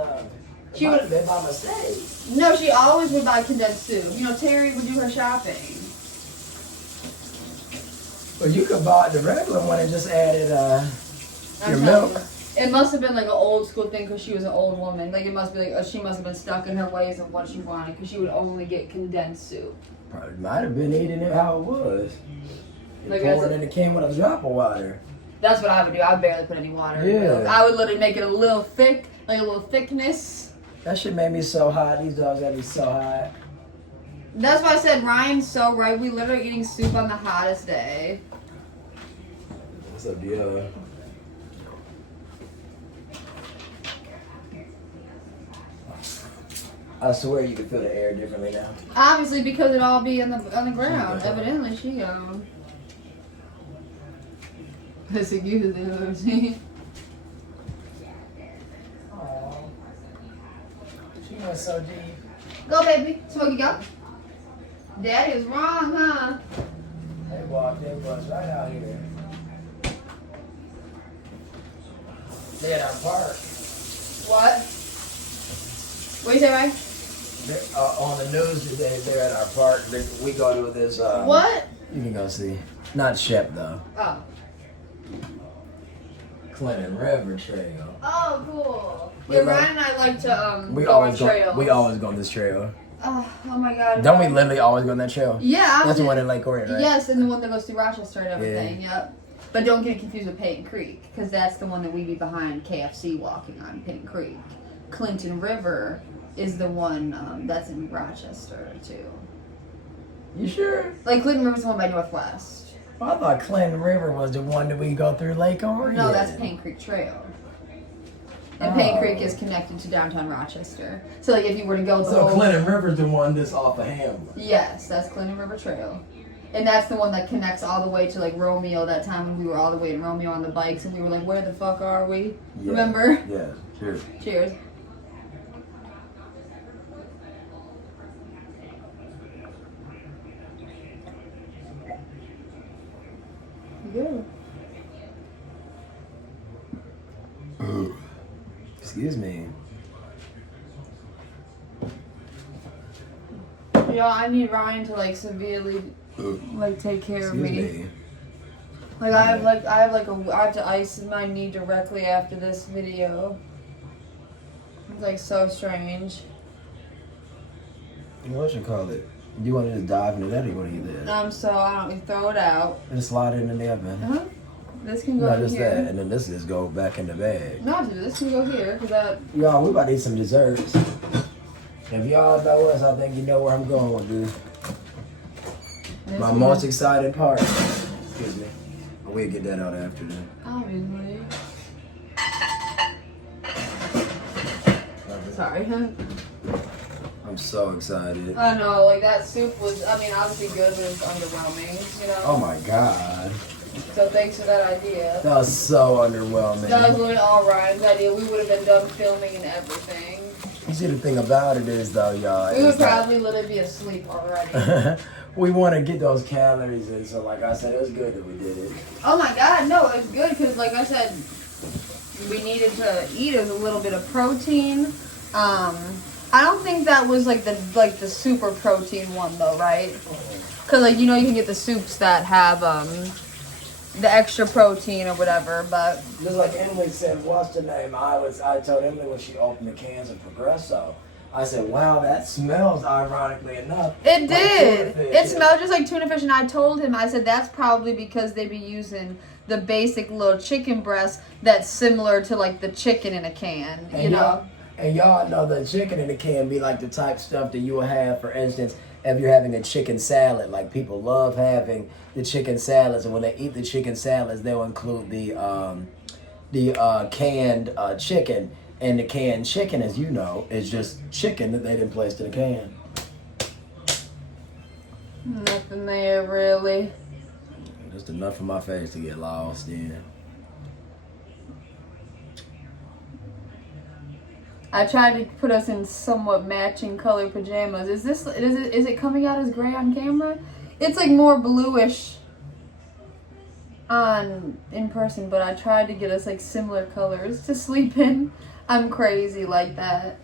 she would would have been by mistake. No, she always would buy condensed soup. Terry would do her shopping. Well, you could buy the regular one and just added your I'm milk. telling you. It must have been like an old school thing because she was an old woman. Like it must be like she must have been stuck in her ways of what she wanted because she would only get condensed soup. Probably might have been eating it how it was. Like pour it in the can with a drop of water. That's what I would do. I would barely put any water in milk. I would literally make it a little thick, like a little thickness. That shit made me so hot. These dogs got me so hot. That's why I said Ryan's so right. We literally eating soup on the hottest day. What's up, deal? I swear you can feel the air differently now. Obviously, because it all be on the ground. Evidently, she gone. Excuse me. Aww. She went so deep. Go, baby. Smokey, go. Daddy was wrong, huh? They walked their bus right out here. They at our park. What? What you say, Ryan? On the news today, they're at our park. We go to this. What? You can go see. Not Shep though. Oh. Clinton River Trail. Oh, cool. We Yeah, love- Ryan and I like to We go always on go. trails. We always go on this trail. Oh my god. Don't we literally always go on that trail? Yeah. That's the one in Lake Orion, right? Yes, and the one that goes through Rochester and everything, yep. But don't get confused with Peyton Creek, because that's the one that we be behind KFC walking on, Peyton Creek. Clinton River is the one that's in Rochester, too. You sure? Like, Clinton River's the one by Northwest. Well, I thought Clinton River was the one that we go through Lake Orion. No, that's Payne Creek Trail. And Payne Creek is connected to downtown Rochester. So, like, if you were to go So Clinton River's the one that's off of Hamlin. Yes, that's Clinton River Trail. And that's the one that connects all the way to, like, Romeo, that time when we were all the way in Romeo on the bikes, and we were like, where the fuck are we? Yeah. Remember? Yeah, cheers. Cheers. Good. Excuse me. Y'all, I need Ryan to, like, severely, like, take care of me. Like, I have to ice my knee directly after this video. It's, like, so strange. What you call it? Do you want to just dive into that, or you want to eat that? So I don't throw it out. And slide it in the oven. This can go Not in just here. that, and then this just go back in the bag. No, dude, this can go here, cause that. Y'all, we about to eat some desserts. If y'all know us, I think you know where I'm going with this. My most excited part. Excuse me. We'll get that out after that. Obviously. Sorry. I'm so excited. I know, like that soup was, I mean, obviously good, but it's underwhelming, you know? Oh my god. So thanks for that idea. That was so underwhelming. That was literally all Ryan's idea. We would have been done filming and everything. You see, the thing about it is, though, y'all. We would probably literally be asleep already. We want to get those calories in, so like I said, it was good that we did it. Oh my god, no, it's good because, like I said, we needed to eat a little bit of protein. I don't think that was like the super protein one though, right? Because like you can get the soups that have the extra protein or whatever, but just like Emily said, what's the name? I told Emily when she opened the cans of Progresso, I said, wow, that smells, ironically enough. It did. It smelled just like tuna fish, and I told him, I said that's probably because they be using the basic little chicken breast that's similar to like the chicken in a can, you know. And y'all know the chicken in the can be like the type stuff that you will have, for instance, if you're having a chicken salad. Like people love having the chicken salads, and when they eat the chicken salads, they'll include the canned chicken. And the canned chicken, as you know, is just chicken that they didn't place in a can. Nothing there really. Just enough for my face to get lost in. I tried to put us in somewhat matching color pajamas. Is it coming out as gray on camera? It's like more bluish in person, but I tried to get us like similar colors to sleep in. I'm crazy like that.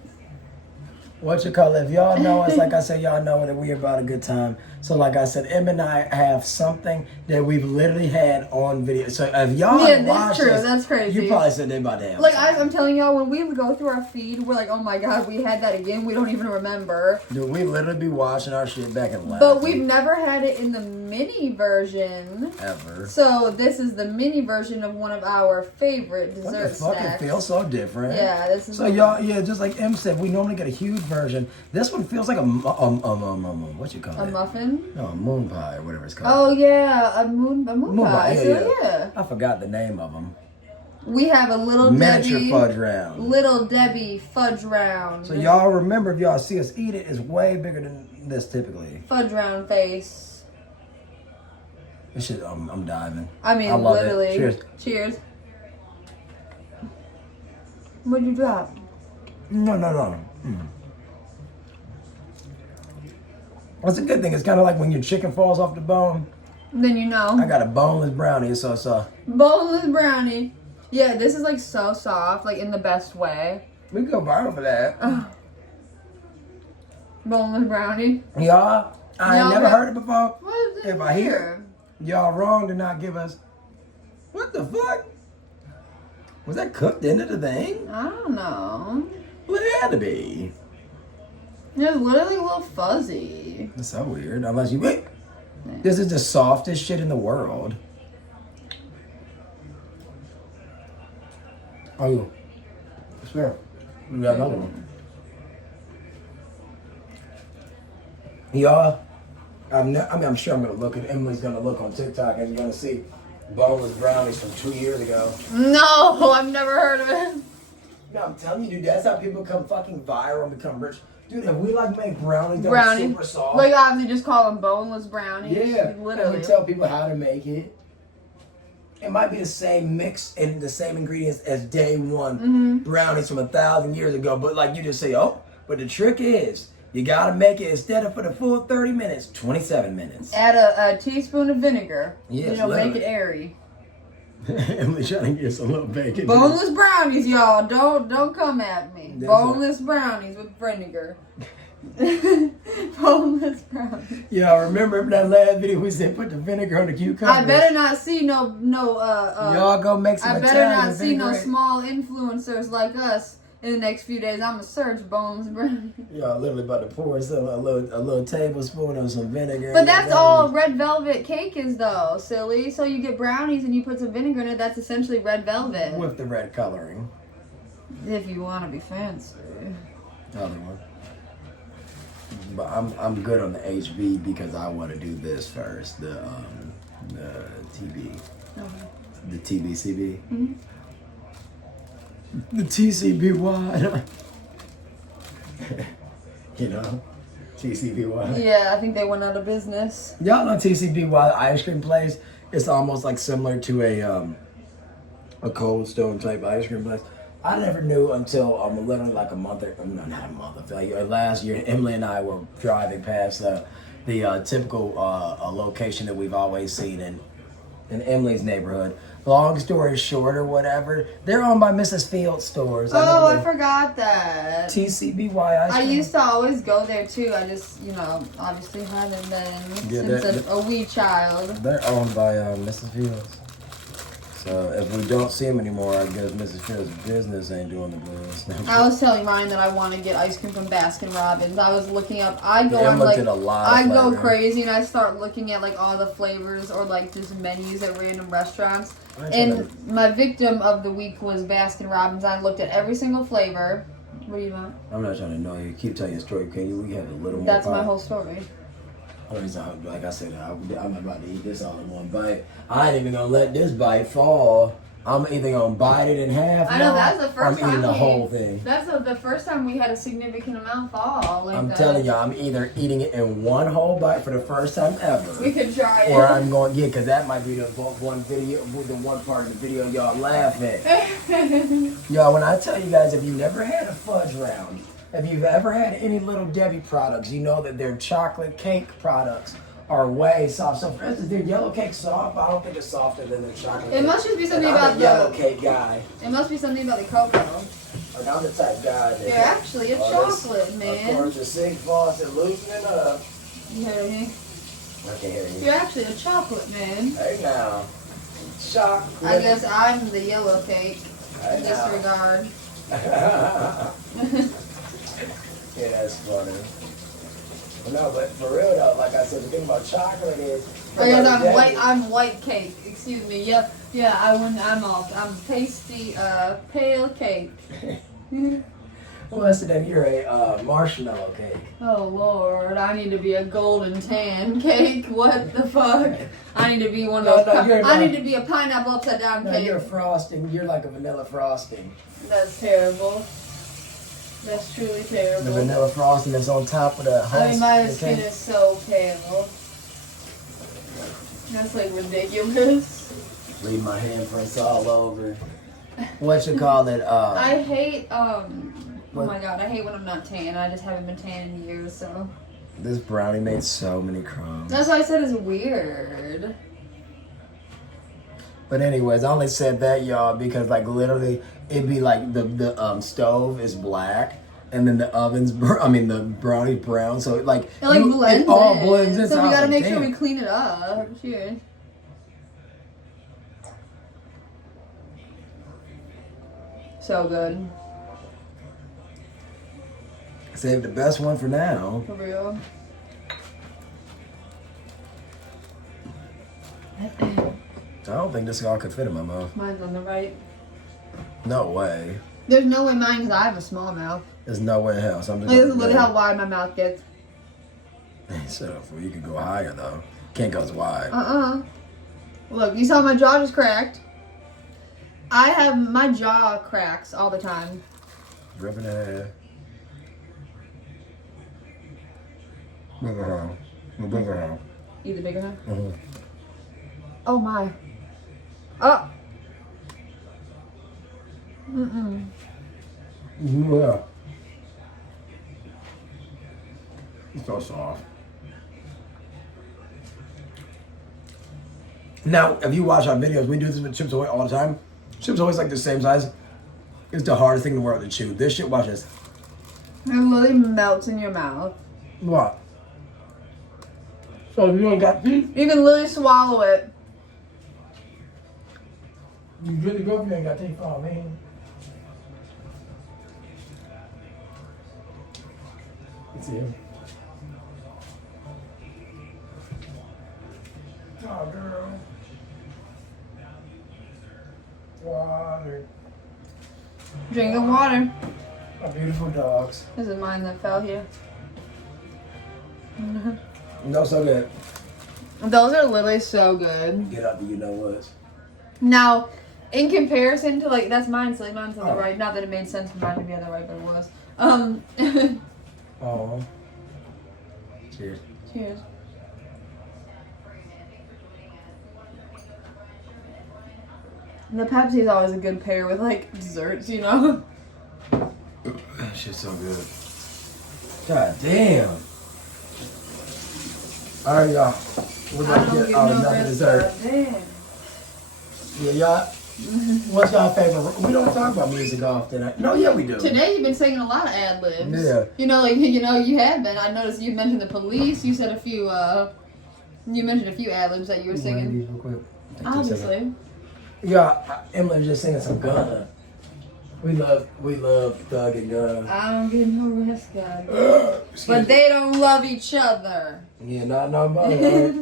What you call it? If y'all know us, like I said, y'all know that we're about a good time. So like I said, Em and I have something that we've literally had on video. So if y'all that's true. That's crazy. You probably said they about to have like I'm telling y'all, when we go through our feed, we're like, oh my god, we had that again. We don't even remember. Dude, we literally be watching our shit back and laughing. But we've never had it in the mini version. Ever. So this is the mini version of one of our favorite dessert snacks. It feels so different. Yeah, this is. So y'all, just like Em said, we normally get a huge version. This one feels like a what you call it? A muffin? No, a moon pie or whatever it's called. Oh yeah, a moon pie. Yeah. I forgot the name of them. We have a little miniature Debbie fudge round. Little Debbie fudge round. So y'all remember, if y'all see us eat it, it's way bigger than this typically. Fudge round face. This shit, I'm diving. I mean, literally. It. Cheers. What'd you drop? No. That's a good thing. It's kind of like when your chicken falls off the bone. Then you know. I got a boneless brownie. It's so soft. Boneless brownie. Yeah, this is like so soft, like in the best way. We go viral for that. Boneless brownie. Y'all, I ain't never heard it before. What is it? If I hear y'all wrong to not give us. What the fuck? Was that cooked into the thing? I don't know. Well, it had to be. It's literally a little fuzzy. That's so weird. Unless you wait. This is the softest shit in the world. Oh, sure. We got another one. Y'all, I'm sure I'm gonna look at Emily's gonna look on TikTok and you're gonna see boneless brownies from 2 years ago. No, I've never heard of it. No, I'm telling you, dude, that's how people become fucking viral and become rich. Dude, if we like make brownies that are super soft. Like obviously just call them boneless brownies. Yeah, Literally. and we tell people how to make it. It might be the same mix and the same ingredients as day one brownies from 1,000 years ago, but like you just say, oh, but the trick is you gotta make it instead of for the full 30 minutes, 27 minutes. Add a teaspoon of vinegar. Yes, make it airy. Emily's trying to get some little bacon. Boneless brownies, y'all. Don't come at me. That's boneless brownies with vinegar. Boneless brownies. Y'all remember that last video we said put the vinegar on the cucumber? I better not see no y'all go make some Italian I better not see no vinaigrette. small influencers like us in the next few days. I'm gonna search boneless brownies. Y'all literally about to pour some a little tablespoon of some vinegar. But that's all red velvet cake is though, silly. So you get brownies and you put some vinegar in it, that's essentially red velvet. With the red coloring. If you wanna be fancy. Other one. But I'm good on the HB because I want to do this first. The TB. Okay. The TBCB. Mm-hmm. The TCBY. You know? TCBY. Yeah, I think they went out of business. Y'all know TCBY, the ice cream place? It's almost like similar to a Cold Stone type ice cream place. I never knew until literally like a month, or no, not a month, I feel like last year, Emily and I were driving past the typical location that we've always seen in Emily's neighborhood. Long story short or whatever, they're owned by Mrs. Fields stores. I forgot that. TCBY ice cream. I used to always go there too. I just, obviously haven't been since a wee child. They're owned by Mrs. Fields. So if we don't see them anymore, I guess Mrs. Fields' business ain't doing the blues. I was telling Ryan that I want to get ice cream from Baskin Robbins. I was looking up. I go crazy and I start looking at like all the flavors or like just menus at random restaurants. And my victim of the week was Baskin Robbins. I looked at every single flavor. What do you want? I'm not trying to know you. Keep telling your story. Can you? We have a little more. That's my whole story. Like I said, I'm about to eat this all in one bite. I ain't even gonna let this bite fall. I'm either gonna bite it in half. I know that's the first time. I'm eating the whole thing. That's the first time we had a significant amount fall. Like I'm telling you, I'm either eating it in one whole bite for the first time ever. We could try it. Or I'm going to get, because that might be the one part of the video y'all laugh at. Y'all, when I tell you guys, if you never had a fudge round, if you've ever had any Little Debbie products, you know that their chocolate cake products are way soft. So for instance, their yellow cake soft, I don't think it's softer than their chocolate cake. It must just be something about the yellow cake guy. It must be something about the cocoa. Like I'm the type guy that They're actually a chocolate, man. Of course, the sink faucet loosening up. You hear me? I can hear you. You're actually a chocolate man. Hey now. Chocolate. I guess I'm the yellow cake. In this regard. Yeah, that's funny. No, but for real though, like I said, the thing about chocolate is. I guess I'm white. I'm white cake. Excuse me. Yep. Yeah. I'm pasty. Pale cake. Well, that's then you're a marshmallow cake. Oh Lord, I need to be a golden tan cake. What the fuck? I need to be one of those. I need to be a pineapple upside down cake. No, you're frosting. You're like a vanilla frosting. That's terrible. That's truly terrible. The vanilla frosting that's on top of the husk. I mean, my skin is so pale. That's like ridiculous. Leave my handprints all over. What you call it? I hate oh my god, I hate when I'm not tan. I just haven't been tan in years, so. This brownie made so many crumbs. That's why I said it's weird. But anyways, I only said that, y'all, because like literally it'd be like the stove is black and then the the brownie's brown, so it like blends it all blends in. So we gotta make sure we clean it up. Cheers. So good. Save the best one for now. For real. I don't think this cigar could fit in my mouth. Mine's on the right. No way. There's no way mine, because I have a small mouth. There's no way in hell. So I'm just Like, this is literally how wide my mouth gets. So you could go higher though. Can't go as wide. Look, you saw my jaw just cracked. I have my jaw cracks all the time. Ripping it. Bigger hand. The bigger hand. You the bigger hand? Mm-hmm. Oh my. Oh. Mm-mm. Yeah. It's so soft. Now, if you watch our videos, we do this with Chips Ahoy all the time. Chips Ahoy's like the same size. It's the hardest thing in the world to chew. This shit, watch this. It literally melts in your mouth. What? So you ain't got teeth? You can literally swallow it. You really go if you ain't got teeth. Oh, man. Let's see him. Oh, girl. Water. Drink the water. My beautiful dogs. This is mine that fell here. No, so good. Those are literally so good. Get out the you know what. Now, in comparison to like, that's mine, so mine's on the Oh. right. Not that it made sense for mine to be on the right, but it was. Oh. Cheers. Cheers. The Pepsi is always a good pair with like desserts, you know? That shit's so good. God damn. Alright, y'all. We're I gonna don't get get out no another rest. dessert. Damn. Yeah, y'all. What's y'all favorite? We don't talk about music often. No, yeah, we do. Today you've been singing a lot of ad libs. Yeah. You know, you have been. I noticed you mentioned the Police. You said a few. You mentioned a few ad libs that you were singing. Real quick. Take 2 seconds. Obviously. Yeah, Emily was just singing some Gunna. We love Thug and Gunna. I don't get no rest, God. But they don't love each other. Yeah, no, right?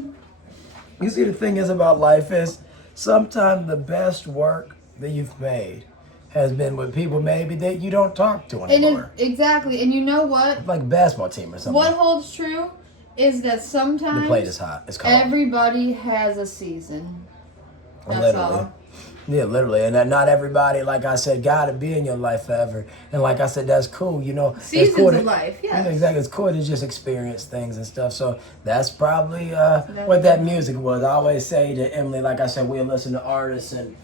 You see, the thing is about life is sometimes the best work that you've made has been with people maybe that you don't talk to anymore. Exactly. And you know what? Like a basketball team or something. What holds true is that sometimes The plate is hot. It's cold. everybody has a season. That's Literally. all. Yeah, literally. And that not everybody, like I said, gotta be in your life forever. And like I said, that's cool, you know. Seasons it's cool of life, yes. Exactly. It's cool to just experience things and stuff. So that's probably what that music was. I always say to Emily, like I said, we'll listen to artists and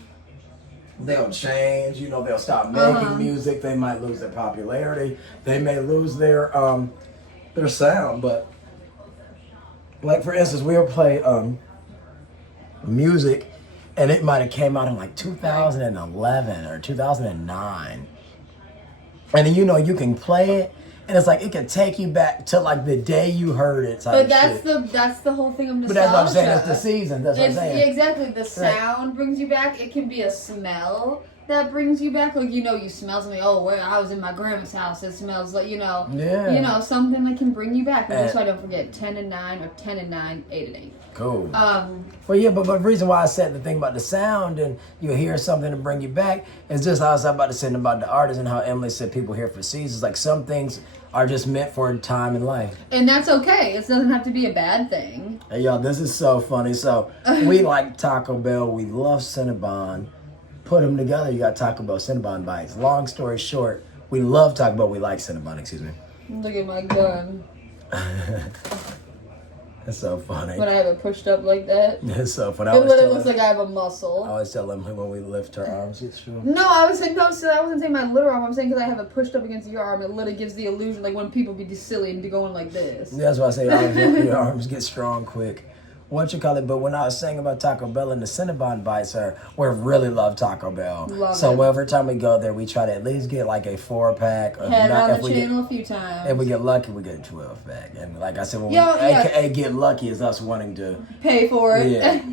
they'll change, you know, they'll stop making music, they might lose their popularity, they may lose their sound. But like for instance, we'll play music and it might have came out in like 2011 or 2009. And then, you know, you can play it and it's like it can take you back to like the day you heard it type But that's shit. that's the whole thing of nostalgia. But that's what I'm saying, it's the season. That's what I'm saying. Yeah, exactly. The sound brings you back. It can be a smell that brings you back. Like, you know, you smell something. Oh, where I was in my grandma's house. It smells like, you know, something that can bring you back. And that's why I don't forget 10 and 9 or 10 and 9, 8 and 8. Cool. Well, yeah, but the reason why I said the thing about the sound and you hear something to bring you back is just how I was about to say about the artist and how Emily said people here for seasons. Like some things are just meant for a time in life. And that's okay. It doesn't have to be a bad thing. Hey, y'all, this is so funny. So we like Taco Bell. We love Cinnabon. Put them together, you got Taco Bell Cinnabon bites. Long story short, we love Taco Bell. We like Cinnabon, excuse me. Look at my gun. It's so funny. When I have it pushed up like that. It's so funny. It literally looks like I have a muscle. I always tell Emily when we lift her arms, it's true. No, I was saying, no, so I wasn't saying my literal arm. I'm saying because I have it pushed up against your arm. It literally gives the illusion, like when people be silly and be going like this. Yeah, that's why I say your arms get strong quick. What you call it? But when I was saying about Taco Bell and the Cinnabon bites, we really love Taco Bell. Love so it. every time we go there, we try to at least get like a 4-pack. Had it on the channel a few times. If we get lucky, we get a 12-pack. And like I said, when Yeah. AKA get lucky is us wanting to pay for it. Yeah.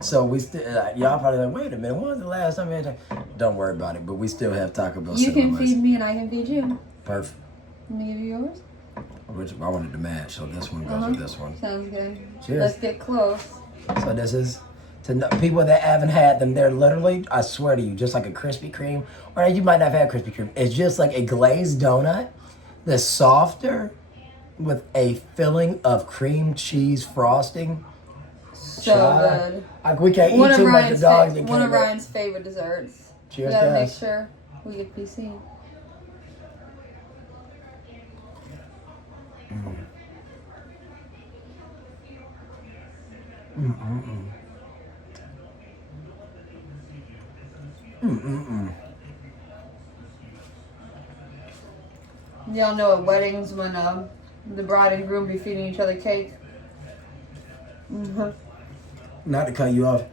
So we still, y'all probably like, wait a minute, when was the last time we had Taco? Don't worry about it, but we still have Taco Bell. You can Cinnabon feed me and I can feed you. Perfect. Let me give you yours. Which I wanted to match, so this one goes with this one. Sounds good. Cheers. Let's get close. So this is, people that haven't had them, they're literally, I swear to you, just like a Krispy Kreme. Or you might not have had Krispy Kreme. It's just like a glazed donut that's softer with a filling of cream cheese frosting. So good. Like we can't eat too much. The dogs that one of Ryan's favorite desserts. Cheers, we gotta guys. make sure we get to be seen. Y'all know at weddings when the bride and groom be feeding each other cake. Not to cut you off,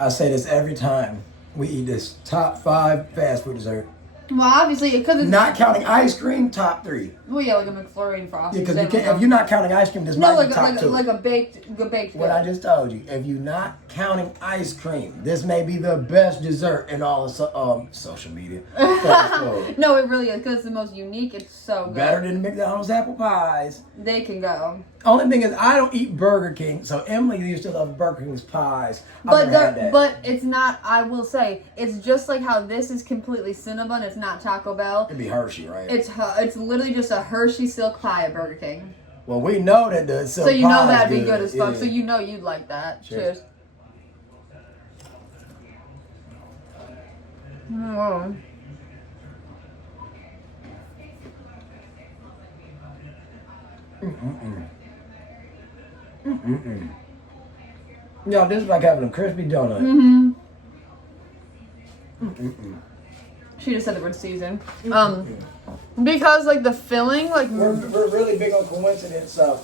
I say this every time we eat this. Top 5 fast food dessert. Well, obviously, because it's Not counting ice cream, top 3. well, yeah, like a McFlurry and Frosty. Because you can't, if you're not counting ice cream, this no, might like be top 2. like a baked What I just told you, if you're not counting ice cream, this may be the best dessert in all of social media. Fast food. No, it really is because it's the most unique. It's so good. Better than McDonald's apple pies. They can go. Only thing is, I don't eat Burger King, so Emily used to love Burger King's pies. But it's not. I will say it's just like how this is completely Cinnabon. It's not Taco Bell. It'd be Hershey, right? It's literally just a Hershey silk pie at Burger King. Well, we know that the silk So you know pie is that'd be good as fuck. yeah. So you know you'd like that. Cheers. Cheers. Oh. Yo, this is like having a crispy donut. She just said the word season. Because like the filling, like We're really big on coincidence, so.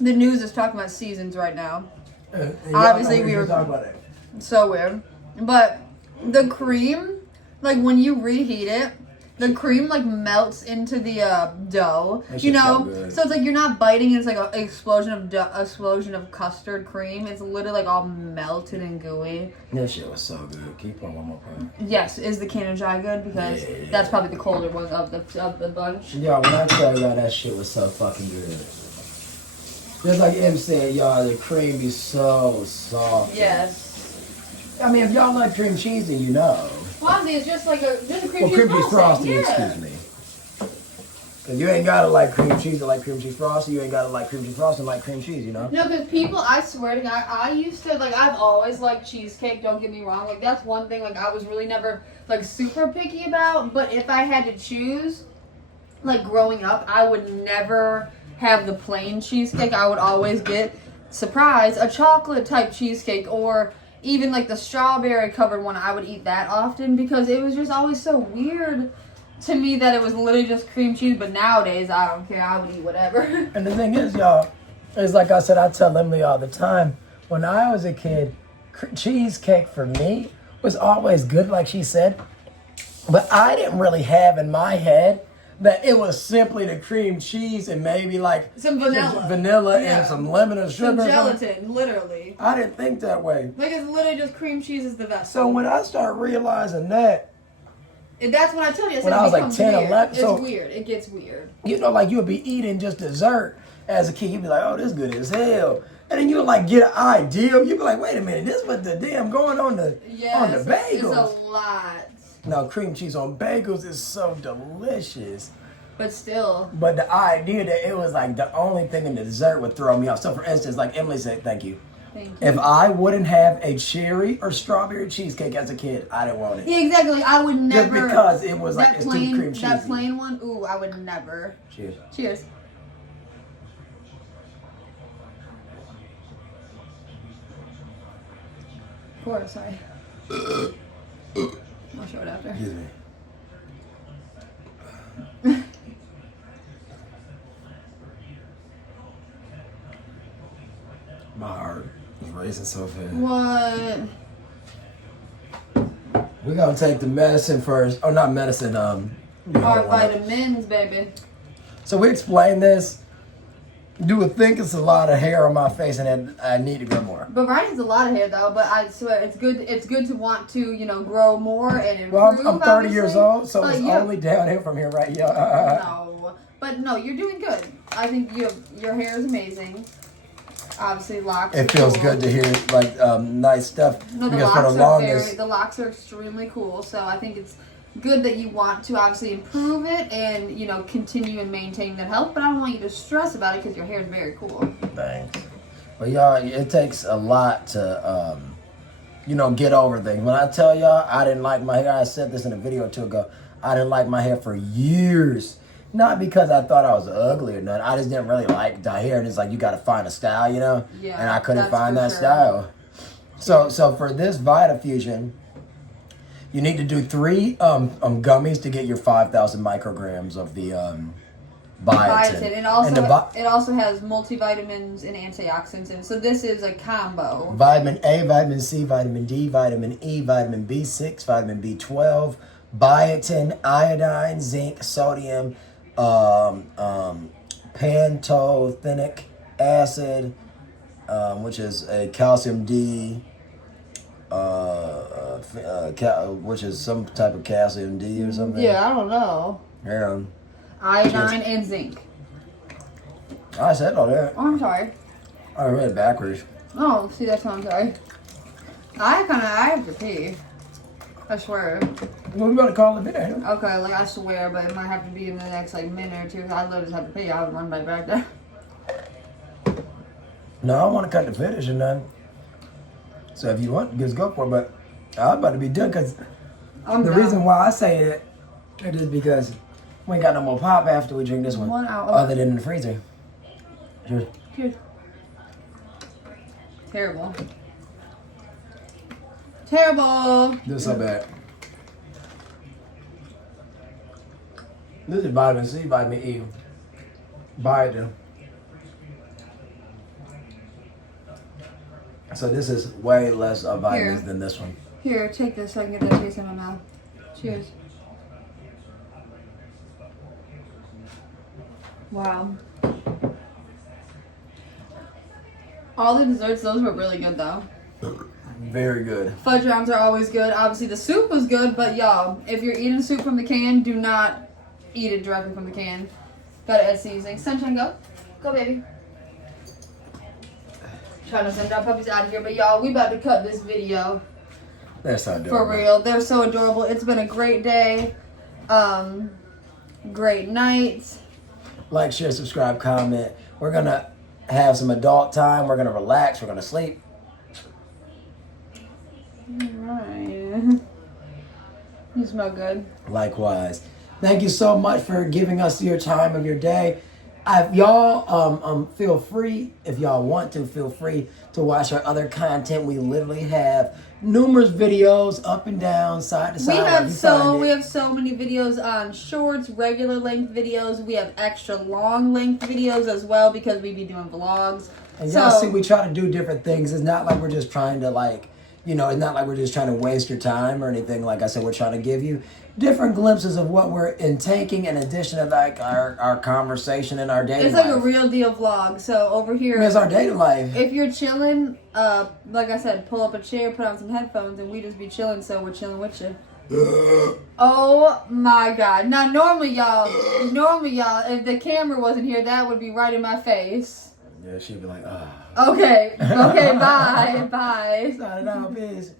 the news is talking about seasons right now. And Obviously, we were were talking about it. so weird. But the cream, like when you reheat it, the cream like melts into the dough. That You shit's so know, good. so it's like you're not biting. It's like an explosion of custard cream. It's literally like all melted and gooey. That shit was so good. Keep on one more point. Yes, is the Cannon Dry good? Because Yeah. that's probably the colder one of the bunch. Yo, when I tell y'all that shit was so fucking good. Just like M said, y'all, the cream be so soft. Yes. I mean, if y'all like cream cheese, then you know. Fonzie is just like a cream Well, cheese cream cheese frosting, Yeah. excuse me. Cause you ain't gotta like cream cheese to like cream cheese frosting. You ain't gotta like cream cheese frosting to like cream cheese, you know? No, because people, I swear to God, I used to, like, I've always liked cheesecake, don't get me wrong. Like, that's one thing, like, I was really never, like, super picky about. But if I had to choose, like, growing up, I would never have the plain cheesecake. I would always get, surprise, a chocolate type cheesecake or even, like, the strawberry covered one. I would eat that often because it was just always so weird to me that it was literally just cream cheese. But nowadays, I don't care. I would eat whatever. And the thing is, y'all, is like I said, I tell Emily all the time, when I was a kid, cheesecake for me was always good, like she said. But I didn't really have in my head that it was simply the cream cheese and maybe like Some vanilla. Yeah. and some lemon or sugar. Some or something. gelatin, literally. I didn't think that way. Like, it's literally just cream cheese is the best. So when I started realizing that, That's when I tell you. When I was like 10, weird. 11, It's so- weird. It gets weird. you know, like you would be eating just dessert as a kid. You'd be like, oh, this good as hell. And then you would like get an idea. You'd be like, wait a minute, this was the damn going on the Yes, bagels. it's a lot. Now, cream cheese on bagels is so delicious. But still. But the idea that it was like the only thing in the dessert would throw me off. So, for instance, like Emily said, thank you. Thank you. If I wouldn't have a cherry or strawberry cheesecake as a kid, I didn't want it. Yeah, exactly. I would never. Just because it was like, that it's plain, too cream cheesy. that plain one. Ooh, I would never. Cheers. Cheers. Pour, sorry. I'll show it after. Excuse me. My heart is racing so fast. What? We're gonna take the medicine first. Oh, not medicine. Our vitamins, baby. So we explained this. Do we think it's a lot of hair on my face and I need to grow more? But Ryan has a lot of hair though. But I swear it's good. It's good to want to, grow more and improve. Well, I'm 30 years obviously. old, so But it's you don't- only downhill from here, right? Yeah. No, But no, you're doing good. I think your hair is amazing. Obviously, locks. It feels cool. good to hear like nice stuff. No, the because locks for the are longest, the locks are extremely cool. So I think it's good that you want to obviously improve it and continue and maintain that health. But I don't want you to stress about it because your hair is very cool. Thanks. But y'all, it takes a lot to get over things. When I tell y'all I didn't like my hair, I said this in a video or two ago. I didn't like my hair for years. Not because I thought I was ugly or nothing. I just didn't really like the hair. And it's like, you got to find a style, Yeah, and I couldn't that's find for that sure. style. So for this Vitafusion, you need to do 3 gummies to get your 5,000 micrograms of the biotin. And it also has multivitamins and antioxidants in it. So this is a combo. Vitamin A, vitamin C, vitamin D, vitamin E, vitamin B6, vitamin B12, biotin, iodine, zinc, sodium, pantothenic acid, which is a calcium D, which is some type of calcium D or something. Yeah, I don't know. Yeah. Iodine and zinc. I said all that. Oh, I'm sorry. I read it backwards. Oh, see, that's what I'm sorry. I have to pee. I swear. Well, we about to call it a video. Okay, like I swear, but it might have to be in the next minute or two. I literally just have to pee. I'll run right back there. No, I want to cut the finish and then. So if you want, just go for it. But I'm about to be done because the reason why I say it is because we ain't got no more pop after we drink this one. 1 hour. Other than in the freezer. Cheers. Cheers. Terrible. Terrible. This is so bad. This is vitamin C, vitamin E. Biotin. So this is way less of vitamins than this one. Here, take this so I can get that taste in my mouth. Cheers. Wow. All the desserts, those were really good though. Very good. Fudge rounds are always good. Obviously the soup was good, but y'all, if you're eating soup from the can, do not eat it directly from the can. Gotta add seasoning. Sunshine, go. Go, baby. Trying to send our puppies out of here, but y'all, we about to cut this video. That's not For real. They're so adorable. It's been a great day. Great night. Like, share, subscribe, comment. We're going to have some adult time. We're going to relax. We're going to sleep. Alright. You smell good. Likewise. Thank you so much for giving us your time of your day. Y'all feel free, if y'all want to, feel free to watch our other content. We literally have numerous videos up and down, side to side. We have so many videos on shorts, regular length videos. We have extra long length videos as well because we be doing vlogs. And y'all see, we try to do different things. It's not like we're just trying to it's not like we're just trying to waste your time or anything. Like I said, we're trying to give you different glimpses of what we're taking in addition to our conversation and our daily life. It's like a real deal vlog. So over here, it's our daily life. If you're chilling, like I said, pull up a chair, put on some headphones, and we just be chilling. So we're chilling with you. Oh my God! Now normally y'all, if the camera wasn't here, that would be right in my face. Yeah, she'd be like, Okay, bye. Signing out, peace.